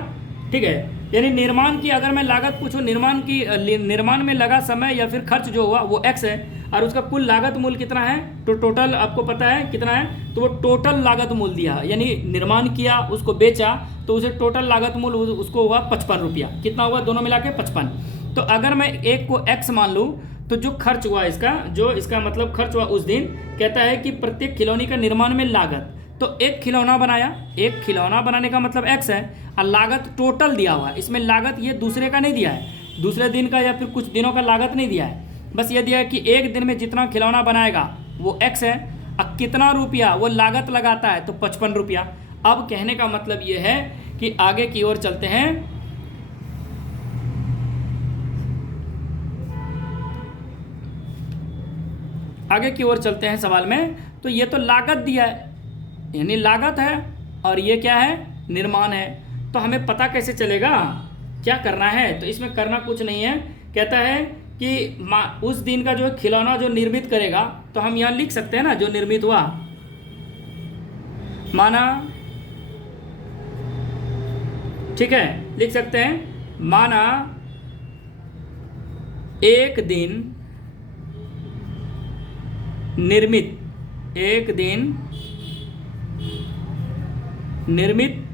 ठीक है। यानी निर्माण की अगर मैं लागत पूछूं, निर्माण में लगा समय या फिर खर्च जो हुआ वो x है, और उसका कुल लागत मूल्य कितना है, तो टोटल आपको पता है कितना है, तो वो टोटल लागत मूल्य दिया, यानी निर्माण किया, उसको बेचा, तो उसे टोटल लागत मूल्य उसको हुआ 55 रुपया। कितना हुआ दोनों मिला के 55। तो अगर मैं एक को x मान लूँ, तो जो खर्च हुआ इसका, जो इसका मतलब खर्च हुआ उस दिन, कहता है कि प्रत्येक खिलौने का निर्माण में लागत, तो एक खिलौना बनाया, एक खिलौना बनाने का मतलब x है, और लागत टोटल दिया हुआ है। इसमें लागत ये दूसरे का नहीं दिया है, दूसरे दिन का या फिर कुछ दिनों का लागत नहीं दिया है, बस ये दिया है कि एक दिन में जितना खिलौना बनाएगा वो x है, और कितना रुपया वो लागत लगाता है, तो 55 रुपया। अब कहने का मतलब ये है कि आगे की ओर चलते हैं। आगे की ओर चलते हैं सवाल में। तो ये तो लागत दिया है, यानी लागत है, और ये क्या है, निर्माण है। तो हमें पता कैसे चलेगा क्या करना है, तो इसमें करना कुछ नहीं है। कहता है कि उस दिन का जो है खिलौना जो निर्मित करेगा, तो हम यहाँ लिख सकते हैं ना, जो निर्मित हुआ, माना, ठीक है, लिख सकते हैं, माना एक दिन निर्मित, एक दिन निर्मित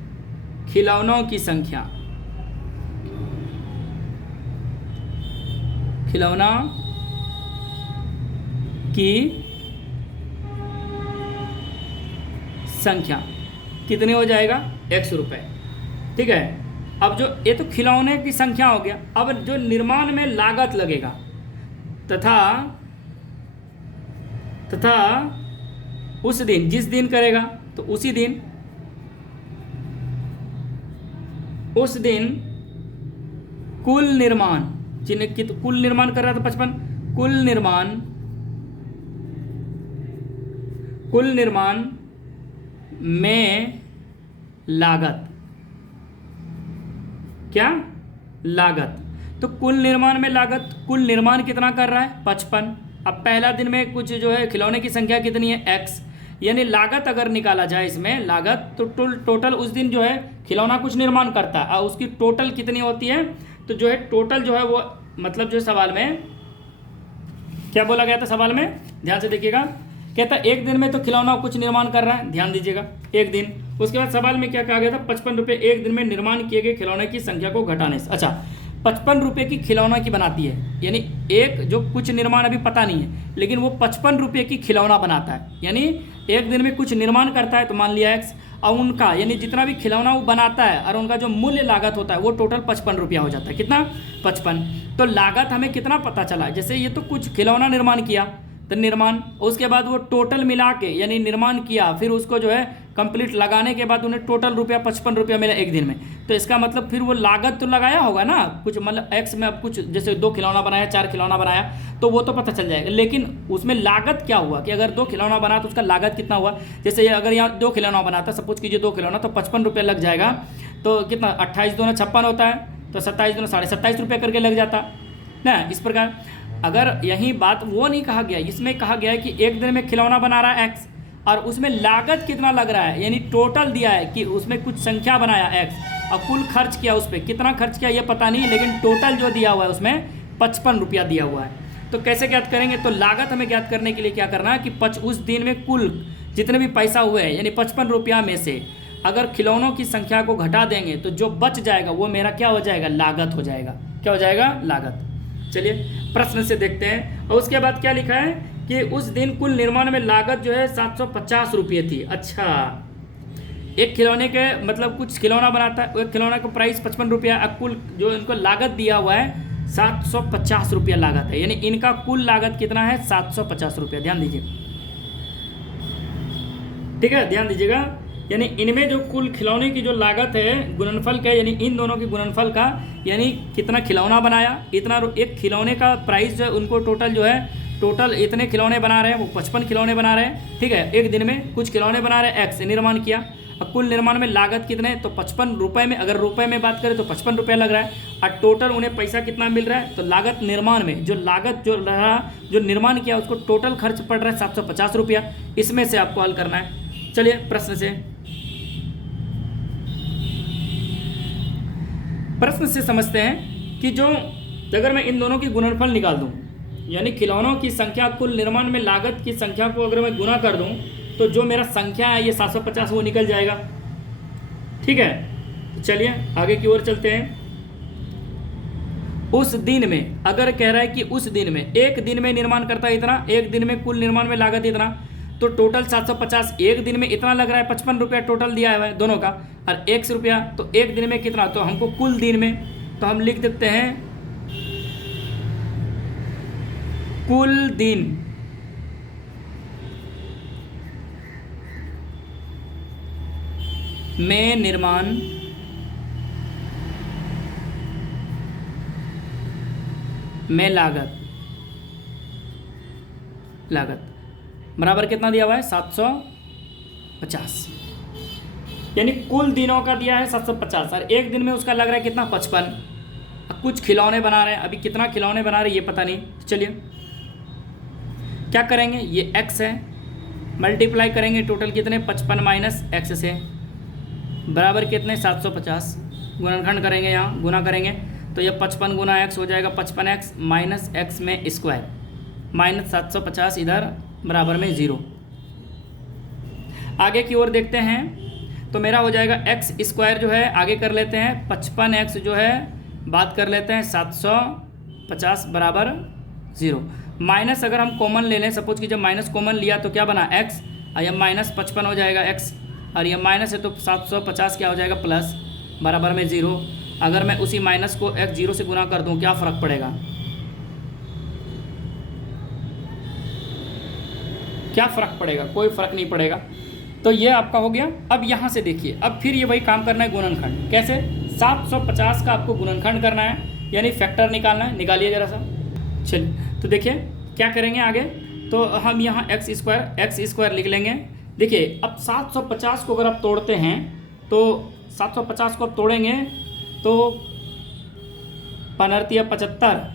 खिलौनों की संख्या, खिलौना की संख्या कितनी हो जाएगा, 100 रुपये। ठीक है, अब जो ये तो खिलौने की संख्या हो गया, अब जो निर्माण में लागत लगेगा, तथा उस दिन, जिस दिन करेगा तो उसी दिन, उस दिन कुल निर्माण, जिन्हें कि तो कुल निर्माण कर रहा था 55, कुल निर्माण में लागत, क्या, लागत, तो कुल निर्माण में लागत, कुल निर्माण कितना कर रहा है 55। अब पहला दिन में कुछ जो है खिलौने की संख्या कितनी है, x, यानी लागत अगर निकाला जाए इसमें लागत, तो टोटल उस दिन जो है खिलौना कुछ निर्माण करता है, और उसकी टोटल कितनी होती है, तो जो है टोटल जो है वो, मतलब जो सवाल में क्या बोला गया था, सवाल में ध्यान से देखिएगा, कहता एक दिन में तो खिलौना कुछ निर्माण कर रहा है, ध्यान दीजिएगा, एक दिन। उसके बाद सवाल में क्या कहा गया था, 55 रुपये एक दिन में निर्माण किए गए खिलौने की संख्या को घटाने से। अच्छा, 55 रुपये की खिलौना की बनाती है, यानी एक जो कुछ निर्माण अभी पता नहीं है, लेकिन वो 55 रुपये की खिलौना बनाता है, यानी एक दिन में कुछ निर्माण करता है, तो मान लिया x, और उनका यानी जितना भी खिलौना वो बनाता है और उनका जो मूल्य लागत होता है वो टोटल 55 रुपया हो जाता है। कितना, 55। तो लागत हमें कितना पता चला, जैसे ये तो कुछ खिलौना निर्माण किया, तो निर्माण, उसके बाद वो टोटल मिला के, यानी निर्माण किया, फिर उसको जो है कंप्लीट लगाने के बाद उन्हें टोटल रुपया 55 रुपया मिला एक दिन में, तो इसका मतलब फिर वो लागत तो लगाया होगा ना कुछ, मतलब x में अब कुछ, जैसे 2 खिलौना बनाया, 4 खिलौना बनाया, तो वो तो पता चल जाएगा, लेकिन उसमें लागत क्या हुआ, कि अगर 2 खिलौना बना तो उसका लागत कितना हुआ। जैसे अगर यहाँ 2 खिलौना बनाता, सपोज कीजिए 2 खिलौना, तो 55 रुपया लग जाएगा, तो कितना, 28 दूना 56 होता है, तो 27 दूना 27.5 रुपये करके लग जाता ना, इस प्रकार। अगर यही बात वो नहीं कहा गया, इसमें कहा गया है कि एक दिन में खिलौना बना रहा है एक्स और उसमें लागत कितना लग रहा है, यानी टोटल दिया है कि उसमें कुछ संख्या बनाया एक्स और कुल खर्च किया, उस पर कितना खर्च किया ये पता नहीं, लेकिन टोटल जो दिया हुआ है उसमें 55 रुपया दिया हुआ है। तो कैसे ज्ञात करेंगे, तो लागत हमें ज्ञात करने के लिए क्या करना है कि उस दिन में कुल जितने भी पैसा हुए हैं यानी 55 रुपया में से अगर खिलौनों की संख्या को घटा देंगे तो जो बच जाएगा वो मेरा क्या हो जाएगा, लागत हो जाएगा। क्या हो जाएगा, लागत। चलिए प्रश्न से देखते हैं। और उसके बाद क्या लिखा है कि उस दिन कुल निर्माण में लागत जो है 750 रुपये थी। अच्छा, एक खिलौने के मतलब कुछ खिलौना बनाता है, एक खिलौना का प्राइस 55 रुपया, कुल जो इनको लागत दिया हुआ है 750 रुपया लागत है, यानी इनका कुल लागत कितना है 750 रुपया। ध्यान दीजिए, ठीक है, ध्यान दीजिएगा। यानी इनमें जो कुल खिलौने की जो लागत है गुणनफल का, यानी इन दोनों की गुणनफल का, यानी कितना खिलौना बनाया इतना, एक खिलौने का प्राइस जो है उनको टोटल जो है, टोटल इतने खिलौने बना रहे हैं, वो 55 खिलौने बना रहे हैं, ठीक है। एक दिन में कुछ खिलौने बना रहे हैं, एक्स निर्माण किया, अब कुल निर्माण में लागत कितने, तो 55 रुपये में, अगर रुपए में बात करें तो 55 रुपया लग रहा है, और टोटल उन्हें पैसा कितना मिल रहा है, तो लागत निर्माण में जो लागत जो रहा, जो निर्माण किया उसको टोटल खर्च पड़ रहा है 750 रुपया। इसमें से आपको हल करना है। चलिए प्रश्न से समझते हैं कि जो अगर मैं इन दोनों की गुणनफल निकाल दूं, यानी खिलौनों की संख्या कुल निर्माण में लागत की संख्या को अगर मैं गुना कर दूं तो जो मेरा संख्या है ये 750 वो निकल जाएगा, ठीक है। तो चलिए आगे की ओर चलते हैं। उस दिन में अगर कह रहा है कि उस दिन में, एक दिन में निर्माण करता है इतना, एक दिन में कुल निर्माण में लागत इतना, तो टोटल 750, एक दिन में इतना लग रहा है 55 रुपया टोटल दिया हुआ है दोनों का, और 100 रुपया, तो एक दिन में कितना, तो हमको कुल दिन में, तो हम लिख देते हैं कुल दिन में निर्माण में लागत बराबर कितना दिया हुआ है 750, यानी कुल दिनों का दिया है 750 और एक दिन में उसका लग रहा है कितना 55। अब कुछ खिलौने बना रहे हैं, अभी कितना खिलौने बना रहे हैं ये पता नहीं। चलिए क्या करेंगे, ये x है, मल्टीप्लाई करेंगे टोटल कितने 55 माइनस x से बराबर कितने 750, गुणनखंड करेंगे, यहाँ गुना करेंगे तो ये 55 गुना x हो जाएगा 55x माइनस x में स्क्वायर माइनस 750 इधर बराबर में 0। आगे की ओर देखते हैं तो मेरा हो जाएगा x स्क्वायर जो है आगे कर लेते हैं, 55x जो है बात कर लेते हैं 750 बराबर 0, माइनस अगर हम कॉमन ले लें, सपोज कि जब माइनस कॉमन लिया तो क्या बना x, और यह माइनस 55 हो जाएगा x, और यह माइनस है तो 750 क्या हो जाएगा प्लस बराबर में 0। अगर मैं उसी माइनस को x 0 से गुना कर दूं क्या फ़र्क पड़ेगा, क्या फ़र्क पड़ेगा, कोई फ़र्क नहीं पड़ेगा। तो ये आपका हो गया। अब यहाँ से देखिए, अब फिर ये वही काम करना है गुणनखंड। कैसे, 750 का आपको गुणनखंड करना है, यानी फैक्टर निकालना है, निकालिए ज़रा सा। चलिए तो देखिए क्या करेंगे आगे, तो हम यहाँ एक्स स्क्वायर लिख लेंगे। देखिए अब 750 को अगर आप तोड़ते हैं तो 750 को आप तोड़ेंगे तो 75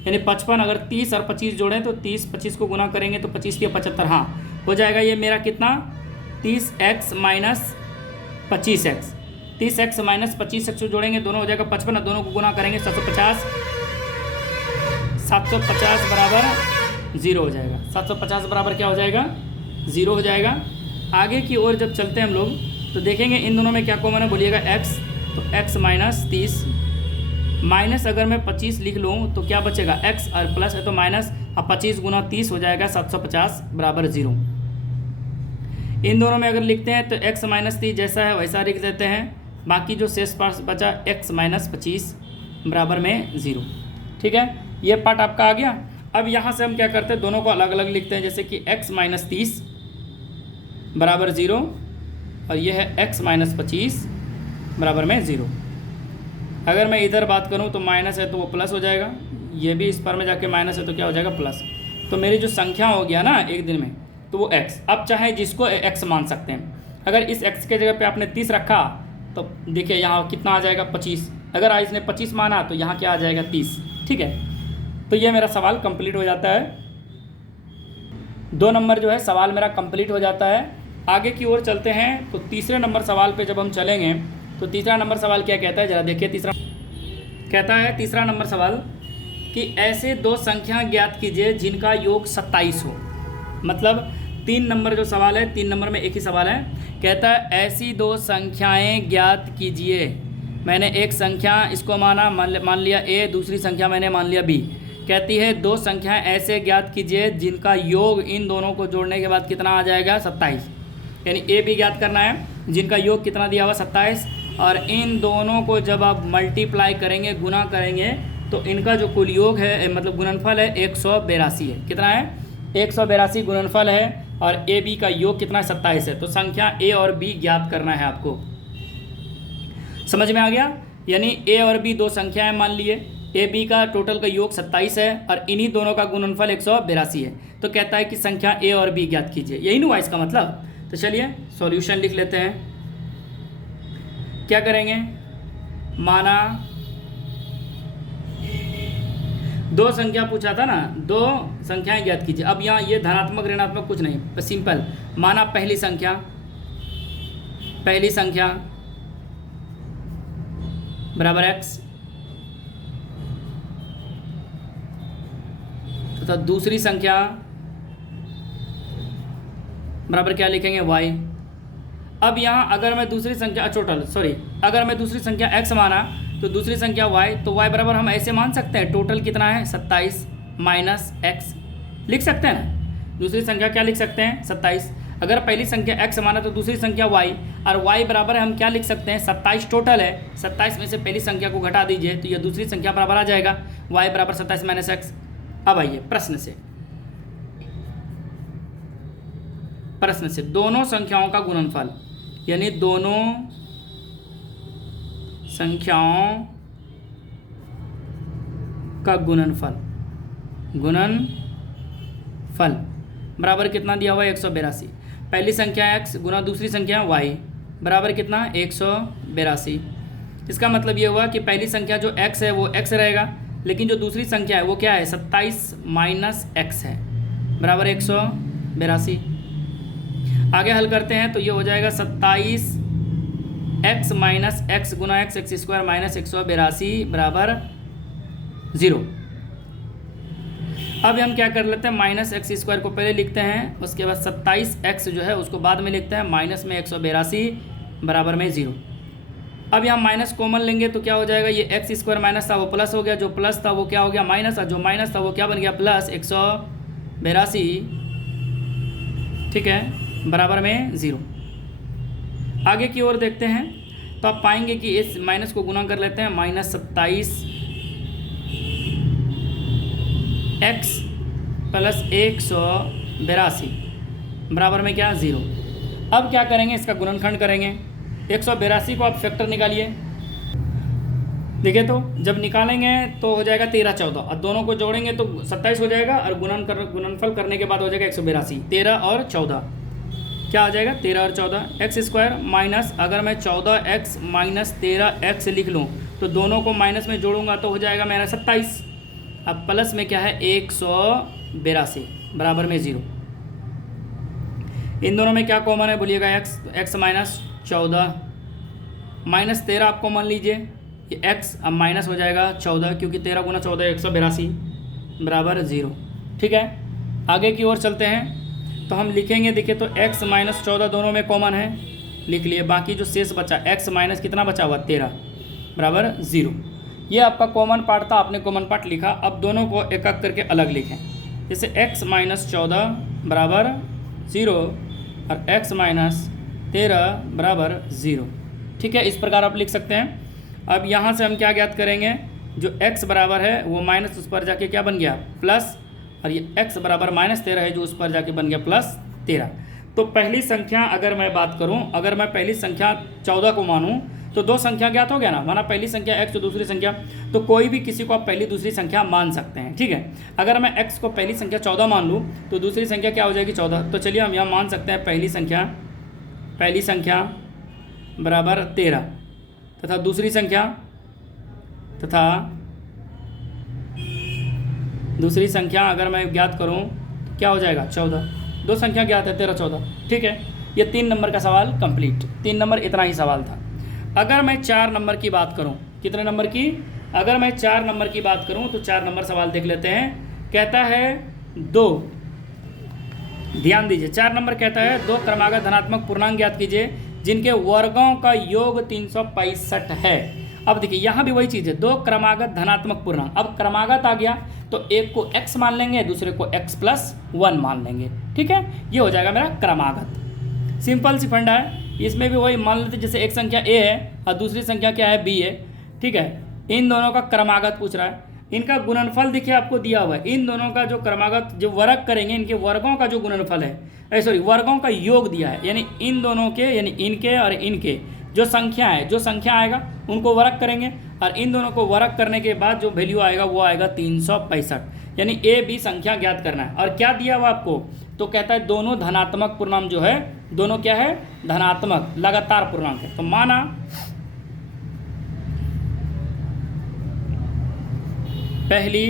यानी 55, अगर 30 और 25 जोड़ें तो 30-25 को गुना करेंगे तो 25 या 75, हाँ हो जाएगा ये मेरा कितना 30x minus 25x, 30x minus 25x जोड़ेंगे दोनों हो जाएगा 55, और दोनों को गुना करेंगे 750 बराबर 0 हो जाएगा। 750 बराबर क्या हो जाएगा 0 हो जाएगा। आगे की ओर जब चलते हैं हम लोग तो देखेंगे इन दोनों में क्या कॉमन है, बोलिएगा x, तो x माइनस 30 माइनस अगर मैं 25 लिख लूँ तो क्या बचेगा x, और प्लस है तो माइनस, अब 25 गुना 30 हो जाएगा 750 बराबर 0। इन दोनों में अगर लिखते हैं तो x माइनस 30 जैसा है वैसा लिख देते हैं, बाकी जो शेष पार्ट बचा x माइनस 25 बराबर में 0। ठीक है, ये पार्ट आपका आ गया। अब यहाँ से हम क्या करते हैं, दोनों को अलग अलग लिखते हैं, जैसे कि x माइनस 30 बराबर 0 और ये है x माइनस 25 बराबर में 0। अगर मैं इधर बात करूं तो माइनस है तो वो प्लस हो जाएगा, ये भी इस पर में जाके माइनस है तो क्या हो जाएगा प्लस। तो मेरी जो संख्या हो गया ना एक दिन में तो वो x, अब चाहे जिसको x मान सकते हैं। अगर इस x के जगह पे आपने 30 रखा तो देखिए यहाँ कितना आ जाएगा 25, अगर इसने 25 माना तो यहाँ क्या आ जाएगा 30। ठीक है, तो ये मेरा सवाल कंप्लीट हो जाता है। 2 नंबर जो है सवाल मेरा कंप्लीट हो जाता है। आगे की ओर चलते हैं। तो तीसरे नंबर सवाल पे जब हम चलेंगे तो तीसरा नंबर सवाल क्या कहता है, ज़रा देखिए। तीसरा कहता है, तीसरा नंबर सवाल कि ऐसे 2 संख्या ज्ञात कीजिए जिनका योग 27 हो। मतलब 3 नंबर जो सवाल है, 3 नंबर में एक ही सवाल है। कहता है ऐसी 2 संख्याएं ज्ञात कीजिए। मैंने एक संख्या इसको मान लिया ए, दूसरी संख्या मैंने मान लिया बी। कहती है 2 संख्याएं ऐसे ज्ञात कीजिए जिनका योग इन दोनों को जोड़ने के बाद कितना आ जाएगा, 27। यानी ए बी ज्ञात करना है, जिनका योग कितना दिया हुआ 27, और इन दोनों को जब आप मल्टीप्लाई करेंगे, गुना करेंगे, तो इनका जो कुल योग है, मतलब गुणनफल है 182 है। कितना है, 182 गुणनफल है। और ए बी का योग कितना है, 27 है। तो संख्या ए और बी ज्ञात करना है आपको। समझ में आ गया। यानी ए और बी 2 संख्याएं मान लिए, ए बी का टोटल का योग 27 है और इन्हीं दोनों का गुणनफल 182 है। तो कहता है कि संख्या ए और बी ज्ञात कीजिए। यही ना हुआ इसका मतलब। तो चलिए सॉल्यूशन लिख लेते हैं। क्या करेंगे, माना 2 संख्या पूछा था ना, 2 संख्याएं ज्ञात कीजिए। अब यहाँ ये धनात्मक ऋणात्मक कुछ नहीं, बस सिंपल। माना पहली संख्या बराबर x तथा दूसरी संख्या बराबर क्या लिखेंगे, y। अब यहाँ अगर मैं दूसरी संख्या अगर मैं दूसरी संख्या x माना तो दूसरी संख्या y, तो y बराबर हम ऐसे मान सकते हैं, टोटल कितना है 27 माइनस x लिख सकते हैं ना। दूसरी संख्या क्या लिख सकते हैं, 27। अगर पहली संख्या x माना तो दूसरी संख्या y, और y बराबर हम क्या लिख सकते हैं, 27 टोटल है। 27 में से पहली संख्या को घटा दीजिए तो यह दूसरी संख्या बराबर आ जाएगा, y बराबर 27 माइनस x। अब आइए प्रश्न से दोनों संख्याओं का गुणनफल, यानी दोनों संख्याओं का गुणनफल बराबर कितना दिया हुआ है, 182। पहली संख्या x गुना दूसरी संख्या y बराबर कितना, 182। इसका मतलब ये हुआ कि पहली संख्या जो x है वो x रहेगा, लेकिन जो दूसरी संख्या है वो क्या है, 27 माइनस x है, बराबर 182। आगे हल करते हैं तो ये हो जाएगा 27 x माइनस x गुना x स्क्वायर माइनस 182 बराबर 0। अब हम क्या कर लेते हैं, माइनस एक्स स्क्वायर को पहले लिखते हैं, उसके बाद 27x जो है उसको बाद में लिखते हैं, माइनस में 182 बराबर में 0। अब यहाँ माइनस कॉमन लेंगे तो क्या हो जाएगा, ये एक्स स्क्वायर माइनस था वो प्लस हो गया, जो प्लस था वो क्या हो गया माइनस, और जो माइनस था वो क्या बन गया प्लस 182, ठीक है, बराबर में 0। आगे की ओर देखते हैं तो आप पाएंगे कि इस माइनस को गुना कर लेते हैं, माइनस 27 x प्लस 182 बराबर में क्या 0। अब क्या करेंगे, इसका गुणनखंड करेंगे। 182 को आप फैक्टर निकालिए, देखिए तो जब निकालेंगे तो हो जाएगा 13 14, और दोनों को जोड़ेंगे तो 27 हो जाएगा, और गुणनफल करने के बाद हो जाएगा 182। 13 और 14 क्या आ जाएगा, 13 और 14 एक्स स्क्वायर माइनस, अगर मैं 14x माइनस 13x लिख लूँ तो दोनों को माइनस में जोड़ूंगा तो हो जाएगा मेरा 27। अब प्लस में क्या है 182 बराबर में 0। इन दोनों में क्या कॉमन है बोलिएगा, x माइनस 14 माइनस 13 आप कॉमन लीजिए, ये x अब माइनस हो जाएगा 14, क्योंकि 13 गुना 14 182 बराबर 0। ठीक है, आगे की ओर चलते हैं तो हम लिखेंगे, देखिए तो x माइनस 14 दोनों में कॉमन है, लिख लिए। बाकी जो शेष बचा x माइनस कितना बचा हुआ 13 बराबर 0। ये आपका कॉमन पार्ट था, आपने कॉमन पार्ट लिखा। अब दोनों को एक एक करके अलग लिखें, जैसे x माइनस 14 बराबर 0 और x माइनस 13 बराबर 0। ठीक है, इस प्रकार आप लिख सकते हैं। अब यहाँ से हम क्या ज्ञात करेंगे, जो x बराबर है वो माइनस उस पर जाके क्या बन गया प्लस, और ये x बराबर माइनस 13 है जो उस पर जाके बन गया प्लस 13। तो पहली संख्या अगर मैं बात करूं, अगर मैं पहली संख्या 14 को मानूं तो 2 संख्या ज्ञात हो गया ना, माना पहली संख्या x तो दूसरी संख्या, तो कोई भी किसी को आप पहली दूसरी संख्या मान सकते हैं। ठीक है, अगर मैं x को पहली संख्या 14 मान लूँ तो दूसरी संख्या क्या हो जाएगी 14। तो चलिए हम यहाँ मान सकते हैं पहली संख्या बराबर 13 तथा दूसरी संख्या दूसरी संख्या अगर मैं ज्ञात करूँ तो क्या हो जाएगा 14। दो संख्या ज्ञात है 13 14, ठीक है। ये 3 नंबर का सवाल कंप्लीट। 3 नंबर इतना ही सवाल था। अगर मैं 4 नंबर की बात करूँ, कितने नंबर की, अगर मैं 4 नंबर की बात करूँ तो 4 नंबर सवाल देख लेते हैं। कहता है दो, ध्यान दीजिए, 4 नंबर कहता है दो क्रमागत धनात्मक पूर्णांक ज्ञात कीजिए जिनके वर्गों का योग 365 है। अब देखिए यहाँ भी वही चीज़ है, दो क्रमागत धनात्मक पूर्णांक। अब क्रमागत आ गया तो एक को x मान लेंगे, दूसरे को x+1 मान लेंगे, ठीक है। ये हो जाएगा मेरा क्रमागत। सिंपल सी फंडा है। इसमें भी वही मान लेते जैसे एक संख्या a है और दूसरी संख्या क्या है b है, ठीक है। इन दोनों का क्रमागत पूछ रहा है। इनका गुणनफल देखिए आपको दिया हुआ है। इन दोनों का जो क्रमागत जो वर्ग करेंगे, इनके वर्गों का जो गुणनफल है, सॉरी वर्गों का योग दिया है, यानी इन दोनों के, यानी इनके और इनके जो संख्या है, जो संख्या आएगा उनको वर्ग करेंगे और इन दोनों को वर्ग करने के बाद जो वैल्यू आएगा वो आएगा 365, यानी ए बी संख्या ज्ञात करना है। और क्या दिया हुआ आपको, तो कहता है दोनों धनात्मक पूर्णांक जो है, दोनों क्या है, धनात्मक लगातार पूर्णांक है। तो माना पहली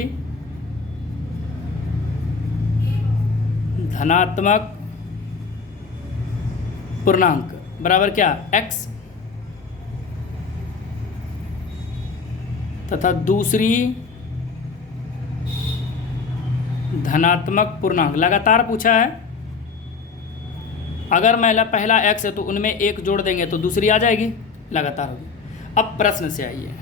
धनात्मक पूर्णांक बराबर क्या, x, तथा दूसरी धनात्मक पूर्णांक लगातार पूछा है। अगर महिला पहला x है तो उनमें एक जोड़ देंगे तो दूसरी आ जाएगी, लगातार होगी। अब प्रश्न से आइए,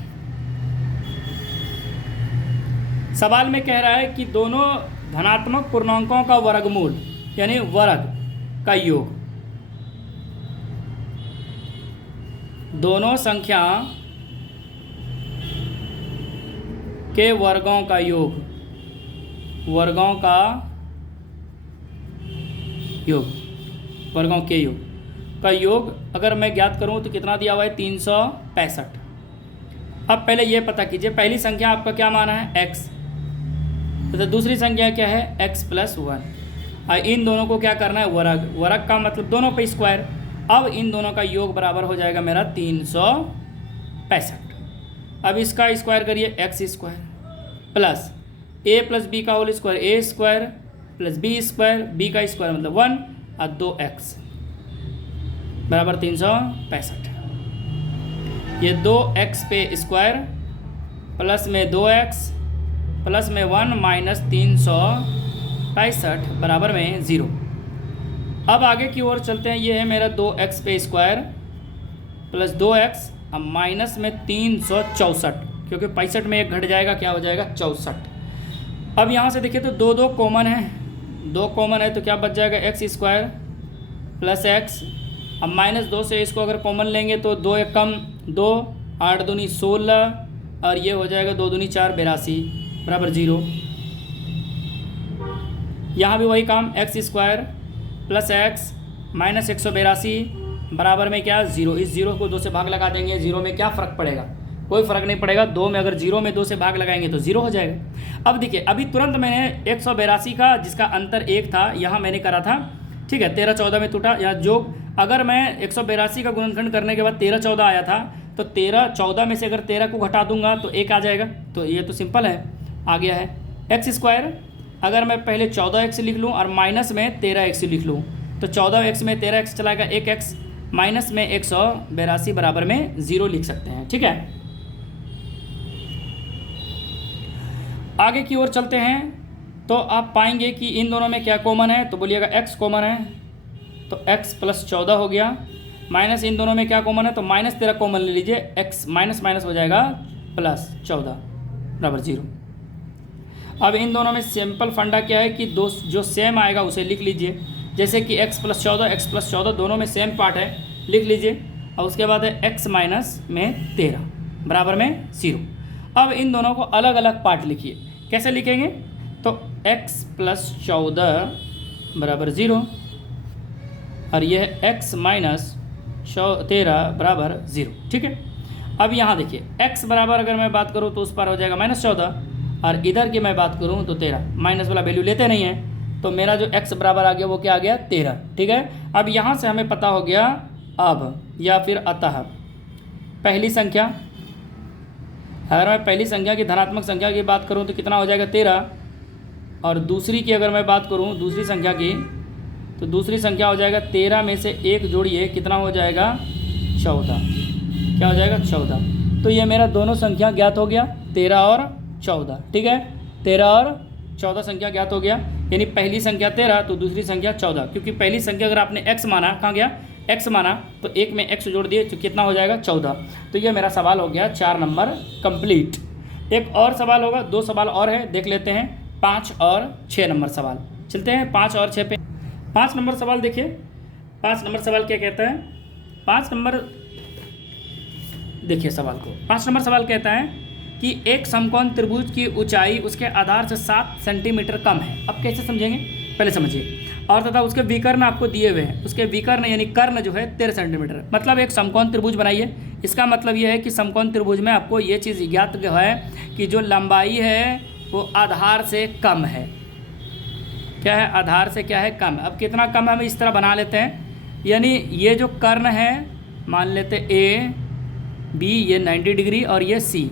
सवाल में कह रहा है कि दोनों धनात्मक पूर्णांकों का वर्गमूल यानी वर्ग का योग, दोनों संख्या के वर्गों का योग, वर्गों का योग, वर्गों के योग का योग अगर मैं ज्ञात करूं तो कितना दिया हुआ है, 365। अब पहले ये पता कीजिए, पहली संख्या आपका क्या माना है, x, तो दूसरी संख्या क्या है, x+1। और इन दोनों को क्या करना है, वर्ग। वर्ग का मतलब दोनों पे स्क्वायर। अब इन दोनों का योग बराबर हो जाएगा मेरा 365। अब इसका स्क्वायर करिए, x² प्लस a+b का whole square, a² plus b² b का स्क्वायर मतलब 1 और 2x बराबर 365। ये 2x पे स्क्वायर प्लस में 2x प्लस में 1 माइनस 365 बराबर में 0। अब आगे की ओर चलते हैं। ये है मेरा 2x पे स्क्वायर प्लस 2x अब माइनस में 364, क्योंकि 65 में एक घट जाएगा, क्या हो जाएगा 64। अब यहाँ से देखिए तो 2 2 कॉमन है, 2 कॉमन है तो क्या बच जाएगा, x² प्लस x। अब -2 से इसको अगर कॉमन लेंगे तो 2 एक कम 2, 8 दूनी 16 और ये हो जाएगा 2 दूनी 4 82 बराबर 0। यहाँ भी वही काम, x² प्लस x माइनस 182 बराबर में क्या, 0। इस 0 को 2 से भाग लगा देंगे, 0 में क्या फ़र्क पड़ेगा, कोई फ़र्क नहीं पड़ेगा। 2 में अगर 0 में 2 से भाग लगाएंगे तो 0 हो जाएगा। अब देखिए अभी तुरंत मैंने 182 का जिसका अंतर 1 था यहाँ मैंने करा था, ठीक है, 13 14 में टूटा या जोग। अगर मैं 182 का गुणनखंड करने के बाद 13 14 आया था तो 13 14 में से अगर 13 को घटा दूंगा तो 1 आ जाएगा। तो ये तो सिंपल है, आ गया है। x² अगर मैं पहले 14x लिख लूँ और माइनस में 13x लिख लूँ तो 14x में 13x चलाएगा 1x माइनस में 182 बराबर में 0 लिख सकते हैं, ठीक है। आगे की ओर चलते हैं तो आप पाएंगे कि इन दोनों में क्या कॉमन है, तो बोलिएगा x कॉमन है तो x प्लस 14 हो गया। माइनस इन दोनों में क्या कॉमन है, तो -13 कॉमन ले लीजिए, x माइनस माइनस हो जाएगा प्लस 14 बराबर 0। अब इन दोनों में सिंपल फंडा क्या है कि दो जो सेम आएगा उसे लिख लीजिए, जैसे कि x प्लस 14 दोनों में सेम पार्ट है, लिख लीजिए। और उसके बाद है x माइनस में 13 बराबर में 0। अब इन दोनों को अलग अलग पार्ट लिखिए, कैसे लिखेंगे, तो x प्लस 14 बराबर 0 और यह है x माइनस 13 बराबर 0, ठीक है। अब यहाँ देखिए x बराबर अगर मैं बात करूँ तो उस पर हो जाएगा -14 और इधर की मैं बात करूँ तो 13, माइनस वाला वैल्यू लेते नहीं है तो मेरा जो x बराबर आ गया वो क्या आ गया 13, ठीक है। अब यहाँ से हमें पता हो गया अब या फिर अतः पहली संख्या, अगर मैं पहली संख्या की धनात्मक संख्या की बात करूँ तो कितना हो जाएगा 13 और दूसरी की अगर मैं बात करूँ दूसरी संख्या की, तो दूसरी संख्या हो जाएगा 13 में से 1 जोड़िए कितना हो जाएगा 14। क्या हो जाएगा 14। तो ये मेरा दोनों संख्या ज्ञात हो गया 13 और 14। ठीक है, 13 और 14 संख्या ज्ञात हो गया। यानी पहली संख्या 13 तो दूसरी संख्या 14, क्योंकि पहली संख्या अगर आपने x माना, कहाँ गया x माना, तो 1 में x जोड़ दिए तो कितना हो जाएगा 14। तो ये मेरा सवाल हो गया 4 नंबर कंप्लीट। एक और सवाल होगा, 2 सवाल और है, देख लेते हैं 5 और 6 नंबर सवाल। चलते हैं 5 और 6 पे। 5 नंबर सवाल देखिए, 5 नंबर सवाल क्या कहता है। 5 नंबर देखिए सवाल को। 5 नंबर सवाल कहता है कि एक समकोण त्रिभुज की ऊंचाई उसके आधार से 7 सेंटीमीटर कम है। अब कैसे समझेंगे, पहले समझिए। और तथा उसके विकर्ण आपको दिए हुए हैं, उसके विकर्ण यानी कर्ण जो है 13 सेंटीमीटर। मतलब एक समकोण त्रिभुज बनाइए। इसका मतलब यह है कि समकोण त्रिभुज में आपको ये चीज़ ज्ञात है कि जो लंबाई है वो आधार से कम है। क्या है, आधार से क्या है, कम। अब कितना कम है हम इस तरह बना लेते हैं। यानी ये जो कर्ण है मान लेते ए बी, ये 90 डिग्री और ये सी।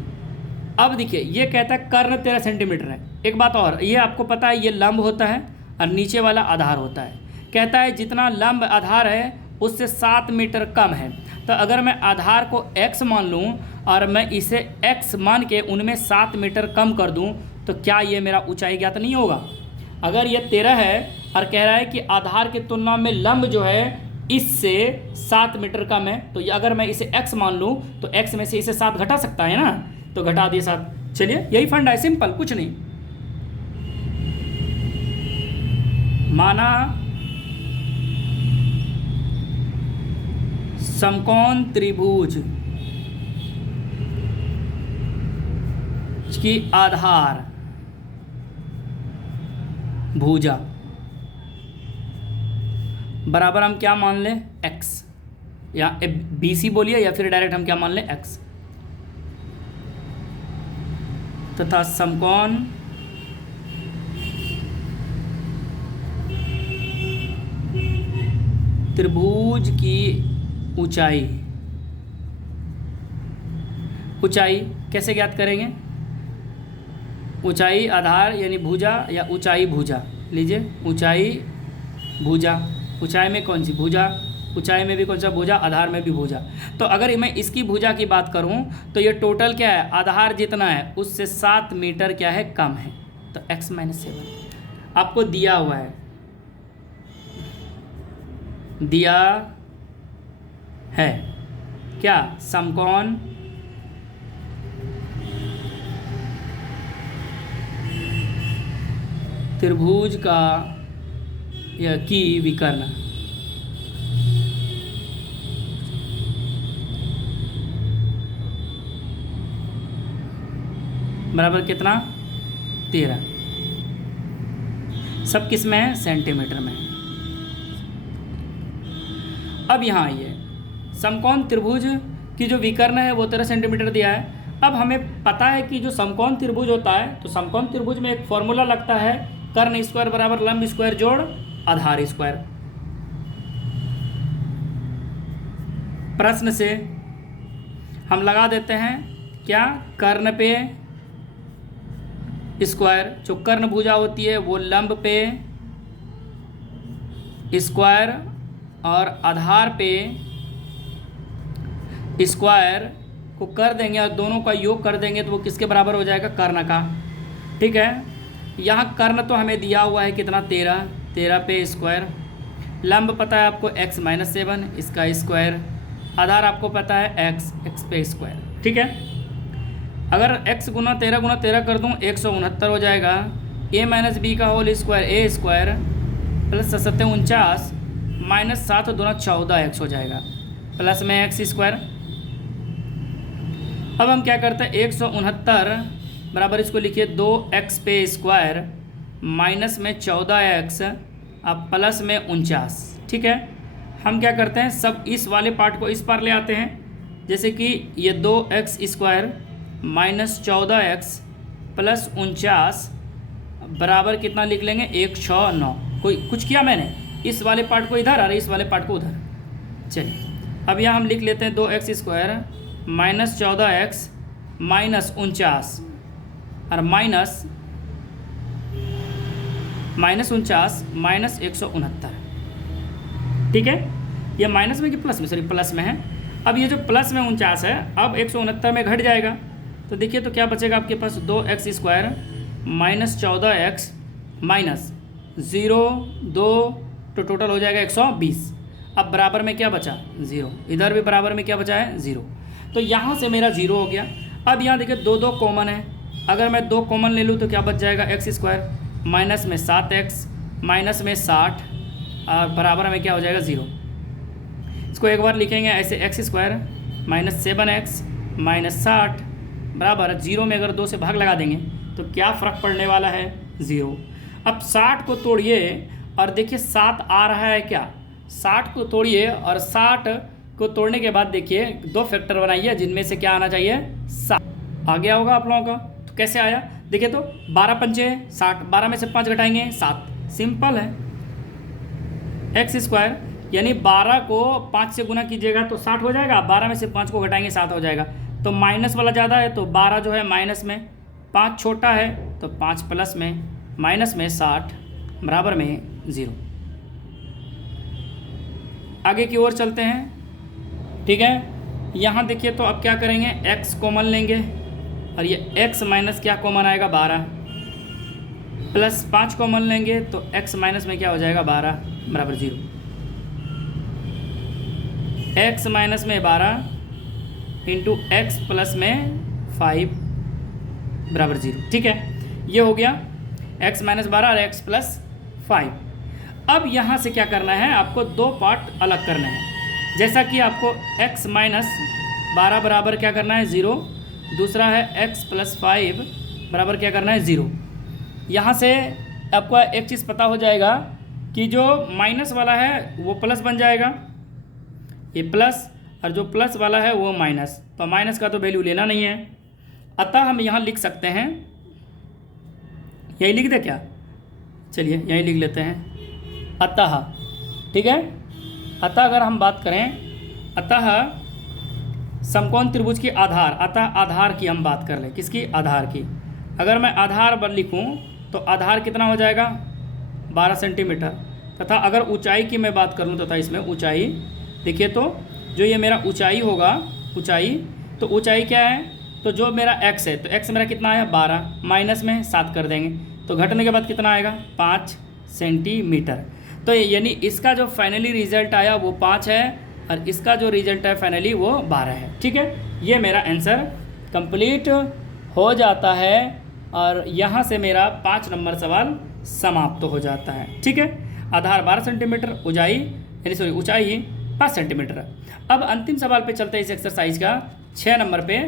अब देखिए ये कहता है कर्ण 13 सेंटीमीटर है। एक बात और, ये आपको पता है ये लंब होता है और नीचे वाला आधार होता है। कहता है जितना लंब आधार है उससे 7 मीटर कम है। तो अगर मैं आधार को x मान लूँ और मैं इसे x मान के उनमें 7 मीटर कम कर दूँ, तो क्या ये मेरा ऊंचाई ज्ञात नहीं होगा। अगर ये 13 है और कह रहा है कि आधार की तुलना में लंब जो है इससे 7 मीटर कम है, तो अगर मैं इसे x मान लूँ तो x में से इसे 7 घटा सकता है ना, तो घटा दिए 7। चलिए यही फंडा है, सिंपल, कुछ नहीं। माना समकोण त्रिभुज की आधार भुजा बराबर हम क्या मान लें x, या BC बोलिए या फिर डायरेक्ट हम क्या मान लें x, तथा समकोण त्रिभुज की ऊंचाई। ऊंचाई कैसे ज्ञात करेंगे, ऊंचाई आधार यानी भुजा या ऊंचाई भुजा। लीजिए ऊंचाई भुजा, ऊंचाई में कौन सी भुजा, ऊंचाई में भी कौन सा भुजा, आधार में भी भुजा। तो अगर मैं इसकी भुजा की बात करूं तो ये टोटल क्या है, आधार जितना है उससे 7 मीटर क्या है कम है। तो x - 7 आपको दिया हुआ है, दिया है क्या, समकोण त्रिभुज का या की विकर्ण बराबर कितना 13। सब किस में है, सेंटीमीटर में। अब यहाँ आइए, समकोण त्रिभुज की जो विकर्ण है वो 13 सेंटीमीटर दिया है। अब हमें पता है कि जो समकोण त्रिभुज होता है तो समकोण त्रिभुज में एक फॉर्मूला लगता है, कर्ण स्क्वायर बराबर लंब स्क्वायर जोड़ आधार स्क्वायर। प्रश्न से हम लगा देते हैं क्या, कर्ण पे स्क्वायर, जो कर्ण भुजा होती है वो लंब पे स्क्वायर और आधार पे स्क्वायर को कर देंगे और दोनों का योग कर देंगे तो वो किसके बराबर हो जाएगा, कर्ण का। ठीक है, यहाँ कर्ण तो हमें दिया हुआ है कितना 13 पे स्क्वायर, लंब पता है आपको x - 7 इसका स्क्वायर, आधार आपको पता है x पे स्क्वायर। ठीक है, अगर x गुना 13 कर दूँ 169 हो जाएगा। a - b का whole square a square plus 7 49 minus 7 दूना 14x हो जाएगा, प्लस में x स्क्वायर। अब हम क्या करते हैं, 169 बराबर इसको लिखिए 2x पे स्क्वायर माइनस में 14x अब प्लस में 49। ठीक है, हम क्या करते हैं, सब इस वाले पार्ट को इस पार ले आते हैं। जैसे कि ये 2x square minus 14x plus 49 बराबर कितना लिख लेंगे 169। कोई कुछ किया मैंने, इस वाले पार्ट को इधर और इस वाले पार्ट को उधर। चलिए अब यहाँ हम लिख लेते हैं 2x square minus 14x minus 49 और माइनस -49 माइनस 169, ठीक है। ये माइनस में कि प्लस में, सॉरी प्लस में है। अब ये जो प्लस में 49 है अब 169 में घट जाएगा, तो देखिए तो क्या बचेगा आपके पास, 2x² माइनस 14x माइनस 0 2, तो टोटल हो जाएगा 120। अब बराबर में क्या बचा, 0, इधर भी बराबर में क्या बचा है, 0। तो यहाँ से मेरा 0 हो गया। अब यहाँ देखिए 2 2 कॉमन है, अगर मैं 2 कॉमन ले लूँ तो क्या बच जाएगा, x² माइनस में 7x माइनस में 60 और बराबर में क्या हो जाएगा, 0। इसको एक बार लिखेंगे ऐसे, x² माइनस 7x माइनस 60 बराबर 0 में अगर 2 से भाग लगा देंगे तो क्या फ़र्क पड़ने वाला है, 0। अब 60 को तोड़िए और देखिए 7 आ रहा है क्या, 60 को तोड़िए और 60 को तोड़ने के बाद देखिए 2 फैक्टर बनाइए जिनमें से क्या आना चाहिए, 7 आ गया होगा आप लोगों का। तो कैसे आया देखिए, तो 12 पंचे 60, 12 में से 5 घटाएंगे 7, सिंपल है। x² यानी 12 को 5 से गुना कीजिएगा तो 60 हो जाएगा, 12 में से 5 को घटाएंगे 7 हो जाएगा। तो माइनस वाला ज़्यादा है तो 12 जो है माइनस में, 5 छोटा है तो 5 प्लस में, माइनस में 60 बराबर में 0। आगे की ओर चलते हैं, ठीक है। यहाँ देखिए तो अब क्या करेंगे, x कॉमन लेंगे और ये x माइनस क्या कॉमन आएगा, 12 प्लस 5 कॉमन लेंगे तो x माइनस में क्या हो जाएगा, 12 बराबर 0। x माइनस में 12 इंटू x प्लस में 5 बराबर 0, ठीक है। ये हो गया x माइनस 12 और x प्लस 5। अब यहाँ से क्या करना है, आपको 2 पार्ट अलग करने हैं। जैसा कि आपको x माइनस 12 बराबर क्या करना है, 0, दूसरा है x प्लस 5 बराबर क्या करना है, 0। यहाँ से आपको एक चीज़ पता हो जाएगा कि जो माइनस वाला है वो प्लस बन जाएगा, ये प्लस, और जो प्लस वाला है वो माइनस, तो माइनस का तो वैल्यू लेना नहीं है। अतः हम यहाँ लिख सकते हैं, यही लिख दे क्या, चलिए यही लिख लेते हैं, अतः, ठीक है। अतः अगर हम बात करें, अतः समकोण त्रिभुज की आधार, अतः आधार की हम बात कर लें, किसकी, आधार की। अगर मैं आधार पर लिखूं तो आधार कितना हो जाएगा, 12 सेंटीमीटर। तथा अगर ऊंचाई की मैं बात करूं तथा इसमें ऊंचाई देखिए तो जो ये मेरा ऊंचाई होगा, ऊंचाई, तो ऊंचाई क्या है, तो जो मेरा x है तो x मेरा कितना आया, 12, माइनस में 7 कर देंगे तो घटने के बाद कितना आएगा, 5 सेंटीमीटर। तो यानी इसका जो फाइनली रिजल्ट आया वो 5 है और इसका जो रिजल्ट है फाइनली वो 12 है, ठीक है। ये मेरा आंसर कंप्लीट हो जाता है और यहाँ से मेरा 5 नंबर सवाल समाप्त हो जाता है, ठीक है। आधार 12 सेंटीमीटर, ऊंचाई 5 सेंटीमीटर। अब अंतिम सवाल पे चलते हैं इस एक्सरसाइज का, 6 नंबर पे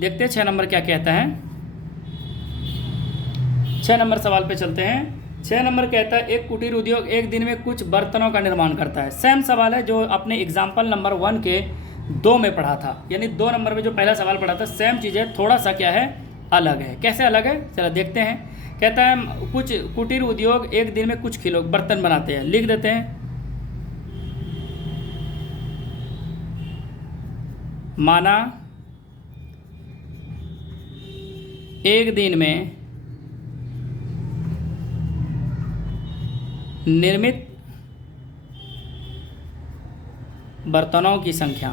देखते हैं 6 नंबर क्या कहता है। 6 नंबर सवाल पे चलते हैं। 6 नंबर कहता है, एक कुटीर उद्योग एक दिन में कुछ बर्तनों का निर्माण करता है। सेम सवाल है जो आपने एग्जाम्पल नंबर 1 के 2 में पढ़ा था, यानी 2 नंबर में जो पहला सवाल पढ़ा था सेम चीज़ है, थोड़ा सा क्या है, अलग है। कैसे अलग है, चलो देखते हैं। कहता है कुछ कुटीर उद्योग एक दिन में कुछ किलो बर्तन बनाते हैं, लिख देते हैं। माना एक दिन में निर्मित बर्तनों की संख्या